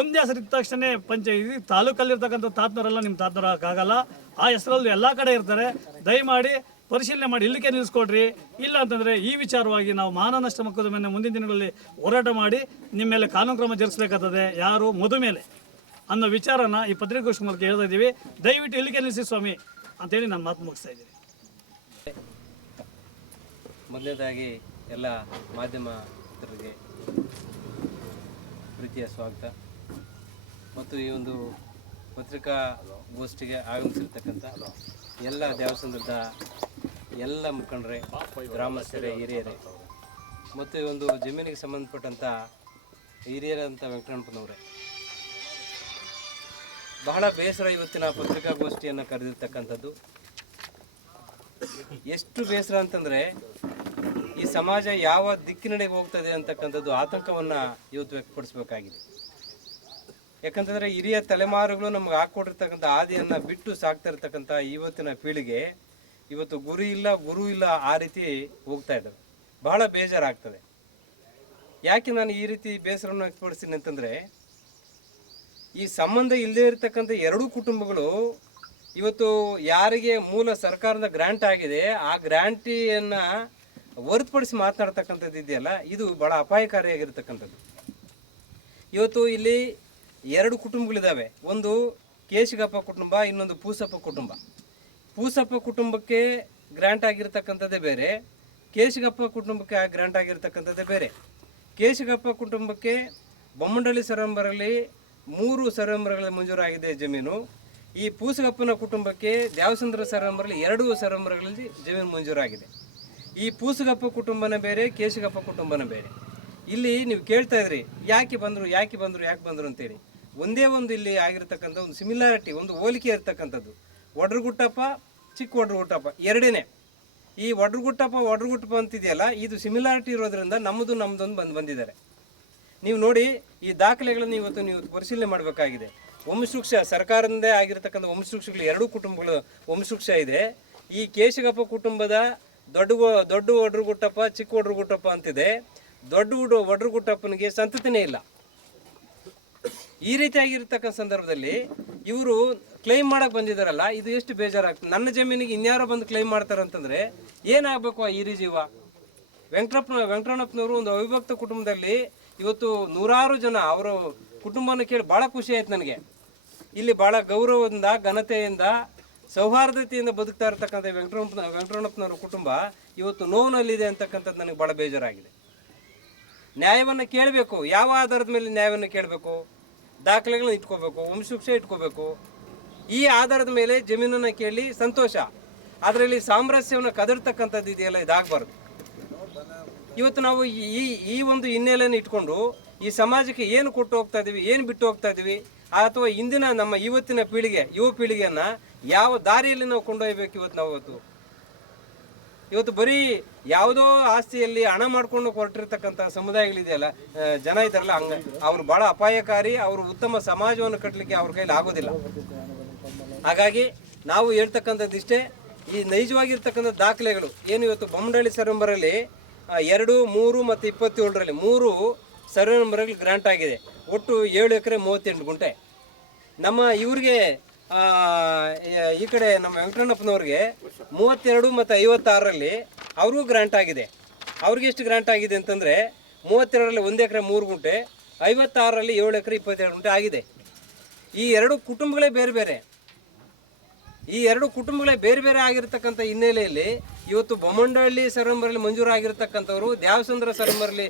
ಒಂದೇ ಹೆಸರು ಇದ್ದ ತಕ್ಷಣ ಪಂಚಾಯತಿ ತಾಲೂಕಲ್ಲಿರ್ತಕ್ಕಂಥ ತಾತನವರೆಲ್ಲ ನಿಮ್ಮ ತಾತನವರಾಗಲ್ಲ, ಆ ಹೆಸರಲ್ಲಿ ಎಲ್ಲ ಕಡೆ ಇರ್ತಾರೆ. ದಯಮಾಡಿ ಪರಿಶೀಲನೆ ಮಾಡಿ ಇಲ್ಲಿಗೆ ನಿಲ್ಲಿಸ್ಕೊಡ್ರಿ. ಇಲ್ಲ ಅಂತಂದರೆ ಈ ವಿಚಾರವಾಗಿ ನಾವು ಮಾನನಷ್ಟ ಮೊಕದ್ದಮೆಯನ್ನು ಮುಂದಿನ ದಿನಗಳಲ್ಲಿ ಹೋರಾಟ ಮಾಡಿ ನಿಮ್ಮ ಮೇಲೆ ಕಾನೂನು ಕ್ರಮ ಜರುಗಿಸಬೇಕಾಗ್ತದೆ, ಯಾರು ಮಧು ಮೇಲೆ ಅನ್ನೋ ವಿಚಾರನ ಈ ಪತ್ರಿಕಾಗೋಷ್ಠಿ ಮೂಲಕ ಹೇಳ್ತಾ ಇದ್ದೀವಿ. ದಯವಿಟ್ಟು ಇಲ್ಲಿಗೆ ನಿಲ್ಲಿಸಿ ಸ್ವಾಮಿ ಅಂತೇಳಿ ನಾನು ಮಾತು ಮುಗಿಸ್ತಾ ಇದ್ದೀನಿ. ಮೊದಲನೇದಾಗಿ ಎಲ್ಲ ಮಾಧ್ಯಮ ಮಿತ್ರರಿಗೆ ಪ್ರೀತಿಯ ಸ್ವಾಗತ ಮತ್ತು ಈ ಒಂದು ಪತ್ರಿಕಾಗೋಷ್ಠಿಗೆ ಆಗಮಿಸಿರ್ತಕ್ಕಂಥ ಎಲ್ಲ ದೇವಸ್ಥಾನದ ಎಲ್ಲ ಮುಖಂಡರೇ, ಗ್ರಾಮಸ್ಥರೇ, ಹಿರಿಯರೇ ಮತ್ತು ಈ ಒಂದು ಜಮೀನಿಗೆ ಸಂಬಂಧಪಟ್ಟಂಥ ಹಿರಿಯರಂಥ ವೆಂಕಟರಮಣಪ್ಪನವರೇ, ಬಹಳ ಬೇಸರ ಇವತ್ತಿನ ಪತ್ರಿಕಾಗೋಷ್ಠಿಯನ್ನು ಕರೆದಿರ್ತಕ್ಕಂಥದ್ದು. ಎಷ್ಟು ಬೇಸರ ಅಂತಂದರೆ, ಈ ಸಮಾಜ ಯಾವ ದಿಕ್ಕಿನಡೆಗೆ ಹೋಗ್ತದೆ ಅಂತಕ್ಕಂಥದ್ದು ಆತಂಕವನ್ನು ಇವತ್ತು ವ್ಯಕ್ತಪಡಿಸಬೇಕಾಗಿದೆ. ಯಾಕಂತಂದರೆ ಹಿರಿಯ ತಲೆಮಾರುಗಳು ನಮ್ಗೆ ಹಾಕ್ಕೊಟ್ಟಿರ್ತಕ್ಕಂಥ ಹಾದಿಯನ್ನು ಬಿಟ್ಟು ಸಾಕ್ತಾ ಇರ್ತಕ್ಕಂಥ ಇವತ್ತಿನ ಪೀಳಿಗೆ ಇವತ್ತು ಗುರು ಇಲ್ಲ ಆ ರೀತಿ ಹೋಗ್ತಾ ಇದ್ದಾವೆ. ಬಹಳ ಬೇಜಾರಾಗ್ತದೆ. ಯಾಕೆ ನಾನು ಈ ರೀತಿ ಬೇಸರವನ್ನು ವ್ಯಕ್ತಪಡಿಸ್ತೀನಿ ಅಂತಂದರೆ, ಈ ಸಂಬಂಧ ಇಲ್ಲದೇ ಇರತಕ್ಕಂಥ ಎರಡೂ ಕುಟುಂಬಗಳು ಇವತ್ತು ಯಾರಿಗೆ ಮೂಲ ಸರ್ಕಾರದ ಗ್ರ್ಯಾಂಟ್ ಆಗಿದೆ ಆ ಗ್ರ್ಯಾಂಟಿಯನ್ನು ಹೊರತುಪಡಿಸಿ ಮಾತನಾಡ್ತಕ್ಕಂಥದ್ದು ಇದೆಯಲ್ಲ, ಇದು ಭಾಳ ಅಪಾಯಕಾರಿಯಾಗಿರ್ತಕ್ಕಂಥದ್ದು. ಇವತ್ತು ಇಲ್ಲಿ ಎರಡು ಕುಟುಂಬಗಳಿದ್ದಾವೆ. ಒಂದು ಕೇಶಿಗಪ್ಪ ಕುಟುಂಬ, ಇನ್ನೊಂದು ಪೂಸಪ್ಪ ಕುಟುಂಬ. ಪೂಸಪ್ಪ ಕುಟುಂಬಕ್ಕೆ ಗ್ರ್ಯಾಂಟ್ ಆಗಿರ್ತಕ್ಕಂಥದ್ದೇ ಬೇರೆ, ಕೇಶಿಗಪ್ಪ ಕುಟುಂಬಕ್ಕೆ ಗ್ರ್ಯಾಂಟ್ ಆಗಿರ್ತಕ್ಕಂಥದ್ದೇ ಬೇರೆ. ಕೇಶಿಗಪ್ಪ ಕುಟುಂಬಕ್ಕೆ ಬೊಮ್ಮಂಡಳ್ಳಿ ಸರ್ವಂಬರಲ್ಲಿ 3 ಸರ್ವಂಬರಗಳಲ್ಲಿ ಮಂಜೂರಾಗಿದೆ ಜಮೀನು. ಈ ಪೂಸಗಪ್ಪನ ಕುಟುಂಬಕ್ಕೆ ದ್ಯಾವಸಂದ್ರ ಸರ್ವಂಬರಲ್ಲಿ 2 ಸರ್ವಂಬರಗಳಲ್ಲಿ ಜಮೀನು ಮಂಜೂರಾಗಿದೆ. ಈ ಪೂಸಗಪ್ಪ ಕುಟುಂಬನ ಬೇರೆ, ಕೇಶಿಗಪ್ಪ ಕುಟುಂಬನ ಬೇರೆ. ಇಲ್ಲಿ ನೀವು ಕೇಳ್ತಾ ಇದ್ರಿ ಯಾಕೆ ಬಂದರು ಅಂತೇಳಿ. ಒಂದೇ ಒಂದು ಇಲ್ಲಿ ಆಗಿರ್ತಕ್ಕಂಥ ಒಂದು ಸಿಮಿಲಾರಿಟಿ, ಒಂದು ಹೋಲಿಕೆ ಇರ್ತಕ್ಕಂಥದ್ದು. ಒಡ್ರಗುಟ್ಟಪ್ಪ, ಚಿಕ್ಕ ಒಡ್ರಗುಟ್ಟಪ್ಪ ಎರಡೇನೆ. ಈ ಒಡ್ರಗುಟ್ಟಪ್ಪ ಅಂತಿದೆಯಲ್ಲ, ಇದು ಸಿಮಿಲಾರಿಟಿ ಇರೋದ್ರಿಂದ ನಮ್ಮದೊಂದು ಬಂದಿದ್ದಾರೆ. ನೀವು ನೋಡಿ, ಈ ದಾಖಲೆಗಳನ್ನು ಇವತ್ತು ನೀವು ಪರಿಶೀಲನೆ ಮಾಡಬೇಕಾಗಿದೆ. ವಂಶವೃಕ್ಷ ಸರ್ಕಾರದಿಂದೇ ಆಗಿರತಕ್ಕಂಥ ವಂಶವೃಕ್ಷಗಳು 2 ಕುಟುಂಬಗಳು ವಂಶವೃಕ್ಷ ಇದೆ. ಈ ಕೇಶಗಪ್ಪ ಕುಟುಂಬದ ದೊಡ್ಡ ಒಡ್ರಗುಟ್ಟಪ್ಪ, ಚಿಕ್ಕ ಒಡ್ರಗುಟ್ಟಪ್ಪ ಅಂತಿದೆ. ದೊಡ್ಡ ಒಡ್ರಗುಟ್ಟಪ್ಪನಿಗೆ ಸಂತತಿನೇ ಇಲ್ಲ. ಈ ರೀತಿಯಾಗಿರ್ತಕ್ಕಂಥ ಸಂದರ್ಭದಲ್ಲಿ ಇವರು ಕ್ಲೈಮ್ ಮಾಡಕ್ಕೆ ಬಂದಿದ್ದಾರಲ್ಲ, ಇದು ಎಷ್ಟು ಬೇಜಾರಾಗ್ತದೆ. ನನ್ನ ಜಮೀನಿಗೆ ಇನ್ಯಾರೋ ಬಂದು ಕ್ಲೈಮ್ ಮಾಡ್ತಾರಂತಂದ್ರೆ ಏನಾಗಬೇಕು ಆ ಹಿರಿ ಜೀವ? ವೆಂಕಟರಮಣಪ್ಪನವರು ಒಂದು ಅವಿಭಕ್ತ ಕುಟುಂಬದಲ್ಲಿ ಇವತ್ತು 100 ಜನ ಅವರ ಕುಟುಂಬನ ಕೇಳಿ ಭಾಳ ಖುಷಿ ಆಯ್ತು ನನಗೆ. ಇಲ್ಲಿ ಭಾಳ ಗೌರವದಿಂದ, ಘನತೆಯಿಂದ, ಸೌಹಾರ್ದತೆಯಿಂದ ಬದುಕ್ತಾ ಇರ್ತಕ್ಕಂಥ ವೆಂಕಟರಮಣಪ್ಪನವರ ಕುಟುಂಬ ಇವತ್ತು ನೋವಿನಲ್ಲಿದೆ ಅಂತಕ್ಕಂಥದ್ದು ನನಗೆ ಭಾಳ ಬೇಜಾರಾಗಿದೆ. ನ್ಯಾಯವನ್ನು ಕೇಳಬೇಕು. ಯಾವ ಆಧಾರದ ಮೇಲೆ ನ್ಯಾಯವನ್ನು ಕೇಳಬೇಕು? ದಾಖಲೆಗಳನ್ನ ಇಟ್ಕೋಬೇಕು, ವಂಶವೃಕ್ಷ ಇಟ್ಕೋಬೇಕು. ಈ ಆಧಾರದ ಮೇಲೆ ಜಮೀನನ್ನು ಕೇಳಿ ಸಂತೋಷ. ಅದರಲ್ಲಿ ಸಾಮರಸ್ಯವನ್ನು ಕದರ್ತಕ್ಕಂಥದ್ದು ಇದೆಯಲ್ಲ, ಇದಾಗಬಾರ್ದು. ಇವತ್ತು ನಾವು ಈ ಒಂದು ಹಿನ್ನೆಲೆಯನ್ನು ಇಟ್ಕೊಂಡು ಈ ಸಮಾಜಕ್ಕೆ ಏನು ಕೊಟ್ಟು ಹೋಗ್ತಾ ಇದ್ದೀವಿ, ಏನು ಬಿಟ್ಟು ಹೋಗ್ತಾ ಇದ್ದೀವಿ, ಅಥವಾ ಇಂದಿನ ನಮ್ಮ ಇವತ್ತಿನ ಯುವ ಪೀಳಿಗೆಯನ್ನು ಯಾವ ದಾರಿಯಲ್ಲಿ ನಾವು ಕೊಂಡೊಯ್ಯಬೇಕು? ಇವತ್ತು ಬರೀ ಯಾವುದೋ ಆಸ್ತಿಯಲ್ಲಿ ಹಣ ಮಾಡ್ಕೊಂಡು ಹೊರಟಿರ್ತಕ್ಕಂಥ ಸಮುದಾಯಗಳಿದೆಯಲ್ಲ, ಜನ ಇದ್ದಾರಲ್ಲ, ಅವ್ರು ಭಾಳ ಅಪಾಯಕಾರಿ. ಅವರು ಉತ್ತಮ ಸಮಾಜವನ್ನು ಕಟ್ಟಲಿಕ್ಕೆ ಅವ್ರ ಕೈಲಿ ಆಗೋದಿಲ್ಲ. ಹಾಗಾಗಿ ನಾವು ಹೇಳ್ತಕ್ಕಂಥದ್ದಿಷ್ಟೇ, ಈ ನೈಜವಾಗಿರ್ತಕ್ಕಂಥ ದಾಖಲೆಗಳು ಏನು ಇವತ್ತು ಬೊಮ್ಮನಹಳ್ಳಿ ಸರ್ವೆ ನಂಬರಲ್ಲಿ 2, 3 ಮತ್ತು 27ರಲ್ಲಿ 3 ಸರ್ವೆ ನಂಬರ್ಗಳು ಗ್ರಾಂಟ್ ಆಗಿದೆ. ಒಟ್ಟು 7 ಎಕರೆ 38 ಗುಂಟೆ. ನಮ್ಮ ಇವ್ರಿಗೆ ಈ ಕಡೆ ನಮ್ಮ ವೆಂಕಟರಮಣಪ್ಪನವ್ರಿಗೆ 32 ಮತ್ತು 56ರಲ್ಲಿ ಅವ್ರಿಗೂ ಗ್ರಾಂಟ್ ಆಗಿದೆ. ಅವ್ರಿಗೆ ಎಷ್ಟು ಗ್ರಾಂಟ್ ಆಗಿದೆ ಅಂತಂದರೆ 32ರಲ್ಲಿ 1 ಎಕರೆ 3 ಗುಂಟೆ, 56ರಲ್ಲಿ 7 ಎಕರೆ 22 ಗುಂಟೆ ಆಗಿದೆ. ಈ 2 ಕುಟುಂಬಗಳೇ ಬೇರೆ ಬೇರೆ. ಈ 2 ಕುಟುಂಬಗಳೇ ಬೇರೆ ಬೇರೆ ಆಗಿರ್ತಕ್ಕಂಥ ಹಿನ್ನೆಲೆಯಲ್ಲಿ ಇವತ್ತು ಬೊಮ್ಮನಹಳ್ಳಿ ಸರ್ವೆ ನಂಬರಲ್ಲಿ ಮಂಜೂರಾಗಿರ್ತಕ್ಕಂಥವ್ರು ದ್ಯಾವಸಂದ್ರ ಸರ್ವೆ ನಂಬರಲ್ಲಿ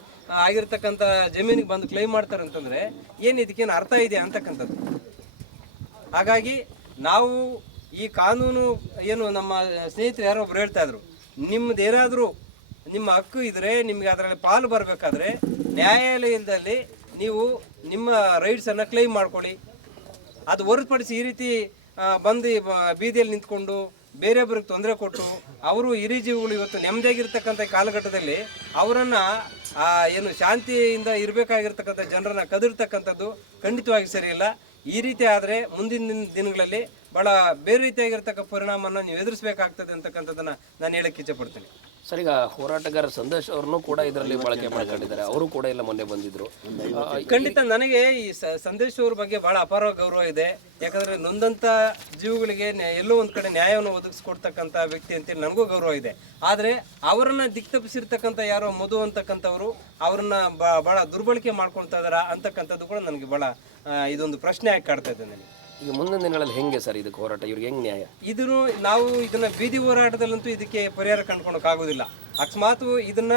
ಆಗಿರ್ತಕ್ಕಂಥ ಜಮೀನಿಗೆ ಬಂದು ಕ್ಲೈಮ್ ಮಾಡ್ತಾರೆ ಅಂತಂದರೆ ಏನು ಇದಕ್ಕೇನು ಅರ್ಥ ಇದೆ ಅಂತಕ್ಕಂಥದ್ದು. ಹಾಗಾಗಿ ನಾವು ಈ ಕಾನೂನು ಏನು ನಮ್ಮ ಸ್ನೇಹಿತರು ಯಾರೋ ಒಬ್ರು ಹೇಳ್ತಾ ಇದ್ರು, ನಿಮ್ಮದೇನಾದರೂ ನಿಮ್ಮ ಹಕ್ಕು ಇದ್ದರೆ ನಿಮಗೆ ಅದರಲ್ಲಿ ಪಾಲು ಬರಬೇಕಾದ್ರೆ ನ್ಯಾಯಾಲಯದಲ್ಲಿ ನೀವು ನಿಮ್ಮ ರೈಟ್ಸನ್ನು ಕ್ಲೈಮ್ ಮಾಡ್ಕೊಳ್ಳಿ. ಅದು ಹೊರತುಪಡಿಸಿ ಈ ರೀತಿ ಬಂದು ಬೀದಿಯಲ್ಲಿ ನಿಂತ್ಕೊಂಡು ಬೇರೆಯೊಬ್ಬರಿಗೆ ತೊಂದರೆ ಕೊಟ್ಟು ಅವರು ಹಿರಿಜೀವಿಗಳು ಇವತ್ತು ನೆಮ್ಮದಿಯಾಗಿರ್ತಕ್ಕಂಥ ಕಾಲಘಟ್ಟದಲ್ಲಿ ಅವರನ್ನು ಏನು ಶಾಂತಿಯಿಂದ ಇರಬೇಕಾಗಿರ್ತಕ್ಕಂಥ ಜನರನ್ನು ಕದಿರ್ತಕ್ಕಂಥದ್ದು ಖಂಡಿತವಾಗಿ ಸರಿಯಿಲ್ಲ. ಈ ರೀತಿ ಆದರೆ ಮುಂದಿನ ದಿನಗಳಲ್ಲಿ ಭಾಳ ಬೇರೆ ರೀತಿಯಾಗಿರ್ತಕ್ಕ ಪರಿಣಾಮವನ್ನು ನೀವು ಎದುರಿಸಬೇಕಾಗ್ತದೆ ಅಂತಕ್ಕಂಥದ್ದನ್ನು ನಾನು ಹೇಳಕ್ಕೆ ಇಚ್ಛೆಪಡ್ತೀನಿ. ಸರ್, ಈಗ ಹೋರಾಟಗಾರ ಸಂದೇಶ್ ಅವ್ರನ್ನೂ ಕೂಡ ಇದರಲ್ಲಿ ಬಳಕೆ ಮಾಡ್ಕೊಂಡಿದ್ದಾರೆ. ಅವರು ಕೂಡ ಇಲ್ಲ ಮೊನ್ನೆ ಬಂದಿದ್ರು. ಖಂಡಿತ ನನಗೆ ಈ ಸಂದೇಶ್ ಅವ್ರ ಬಗ್ಗೆ ಭಾಳ ಅಪಾರ ಗೌರವ ಇದೆ. ಯಾಕಂದರೆ ನೊಂದಂಥ ಜೀವಗಳಿಗೆ ಎಲ್ಲೋ ಒಂದು ಕಡೆ ನ್ಯಾಯವನ್ನು ಒದಗಿಸ್ಕೊಡ್ತಕ್ಕಂಥ ವ್ಯಕ್ತಿ ಅಂತೇಳಿ ನನಗೂ ಗೌರವ ಇದೆ. ಆದರೆ ಅವರನ್ನು ದಿಕ್ತಪ್ಪಿಸಿರ್ತಕ್ಕಂಥ ಯಾರೋ ಮಧು ಅಂತಕ್ಕಂಥವ್ರು ಅವ್ರನ್ನ ಭಾಳ ದುರ್ಬಳಕೆ ಮಾಡ್ಕೊಳ್ತಾ ಇದಾರ ಅಂತಕ್ಕಂಥದ್ದು ಕೂಡ ನನಗೆ ಭಾಳ ಇದೊಂದು ಪ್ರಶ್ನೆ ಆಗಿ ಕಾಡ್ತಾ ಇದೆ ನನಗೆ. ಈಗ ಮುಂದಿನ ದಿನಗಳಲ್ಲಿ ಹೆಂಗೆ ಸರ್ ಇದಕ್ಕೆ ಹೋರಾಟ? ಇವ್ರಿಗೆ ಹೆಂಗೆ ನ್ಯಾಯ? ನಾವು ಇದನ್ನ ಬೀದಿ ಹೋರಾಟದಲ್ಲಂತೂ ಇದಕ್ಕೆ ಪರಿಹಾರ ಕಂಡುಕೊಳ್ಳೋಕ್ಕಾಗೋದಿಲ್ಲ. ಅಕಸ್ಮಾತ್ ಇದನ್ನ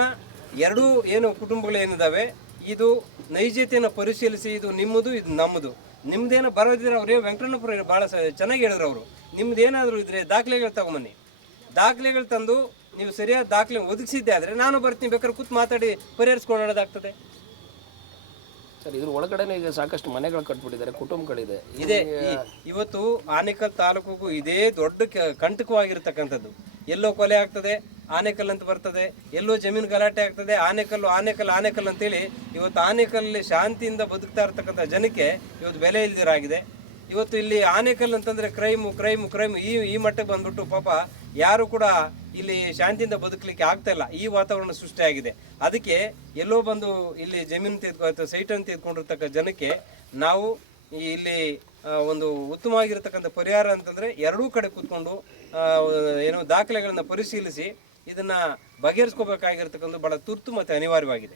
2 ಏನು ಕುಟುಂಬಗಳು ಏನಿದಾವೆ, ಇದು ನೈಜತೆಯನ್ನು ಪರಿಶೀಲಿಸಿ ಇದು ನಿಮ್ಮದು, ಇದು ನಮ್ಮದು, ನಿಮ್ದೇನೋ ಬರೋದಿದ್ರೆ ಅವರೇ ವೆಂಕಟರಮಣಪ್ಪ ಭಾಳ ಚೆನ್ನಾಗಿ ಹೇಳಿದ್ರು. ಅವರು ನಿಮ್ದೇನಾದರೂ ಇದ್ರೆ ದಾಖಲೆಗಳು ತಗೊಂಬನ್ನಿ, ದಾಖಲೆಗಳು ತಂದು ನೀವು ಸರಿಯಾದ ದಾಖಲೆ ಒದಗಿಸಿದ್ದೆ ಆದರೆ ನಾನು ಬರ್ತೀನಿ, ಬೇಕಾದ್ರೆ ಕೂತ್ ಮಾತಾಡಿ ಪರಿಹರಿಸ್ಕೊಳ್ಳೋದಾಗ್ತದೆ. ಸರ್, ಇದ್ರ ಒಳಗಡೆನೇ ಈಗ ಸಾಕಷ್ಟು ಮನೆಗಳು ಕಟ್ಬಿಟ್ಟಿದ್ದಾರೆ, ಕುಟುಂಬಗಳಿದೆ. ಇವತ್ತು ಆನೇಕಲ್ ತಾಲೂಕಿಗೂ ಇದೇ ದೊಡ್ಡ ಕಂಟಕವಾಗಿರ್ತಕ್ಕಂಥದ್ದು. ಎಲ್ಲೋ ಕೊಲೆ ಆಗ್ತದೆ, ಆನೇಕಲ್ ಅಂತ ಬರ್ತದೆ, ಎಲ್ಲೋ ಜಮೀನು ಗಲಾಟೆ ಆಗ್ತದೆ, ಆನೇಕಲ್ ಅಂತೇಳಿ ಇವತ್ತು ಆನೇಕಲ್ಲಿ ಶಾಂತಿಯಿಂದ ಬದುಕ್ತಾ ಇರ್ತಕ್ಕಂಥ ಜನಕ್ಕೆ ಇವತ್ತು ಬೆಲೆ ಇಲ್ದಿರಾಗಿದೆ. ಇವತ್ತು ಇಲ್ಲಿ ಆನೇಕಲ್ ಅಂತಂದರೆ ಕ್ರೈಮು ಈ ಮಟ್ಟಕ್ಕೆ ಬಂದ್ಬಿಟ್ಟು ಪಾಪ ಯಾರು ಕೂಡ ಇಲ್ಲಿ ಶಾಂತಿಯಿಂದ ಬದುಕಲಿಕ್ಕೆ ಆಗ್ತಾ ಇಲ್ಲ. ಈ ವಾತಾವರಣ ಸೃಷ್ಟಿಯಾಗಿದೆ. ಅದಕ್ಕೆ ಎಲ್ಲೋ ಬಂದು ಇಲ್ಲಿ ಜಮೀನು ಸೈಟನ್ನು ತೆಗೆದುಕೊಂಡಿರ್ತಕ್ಕ ಜನಕ್ಕೆ ನಾವು ಇಲ್ಲಿ ಒಂದು ಉತ್ತಮವಾಗಿರ್ತಕ್ಕಂಥ ಪರಿಹಾರ ಅಂತಂದರೆ 2 ಕಡೆ ಕೂತ್ಕೊಂಡು ಏನೋ ದಾಖಲೆಗಳನ್ನು ಪರಿಶೀಲಿಸಿ ಇದನ್ನು ಬಗೆಹರಿಸ್ಕೋಬೇಕಾಗಿರ್ತಕ್ಕಂಥ ಭಾಳ ತುರ್ತು ಮತ್ತು ಅನಿವಾರ್ಯವಾಗಿದೆ.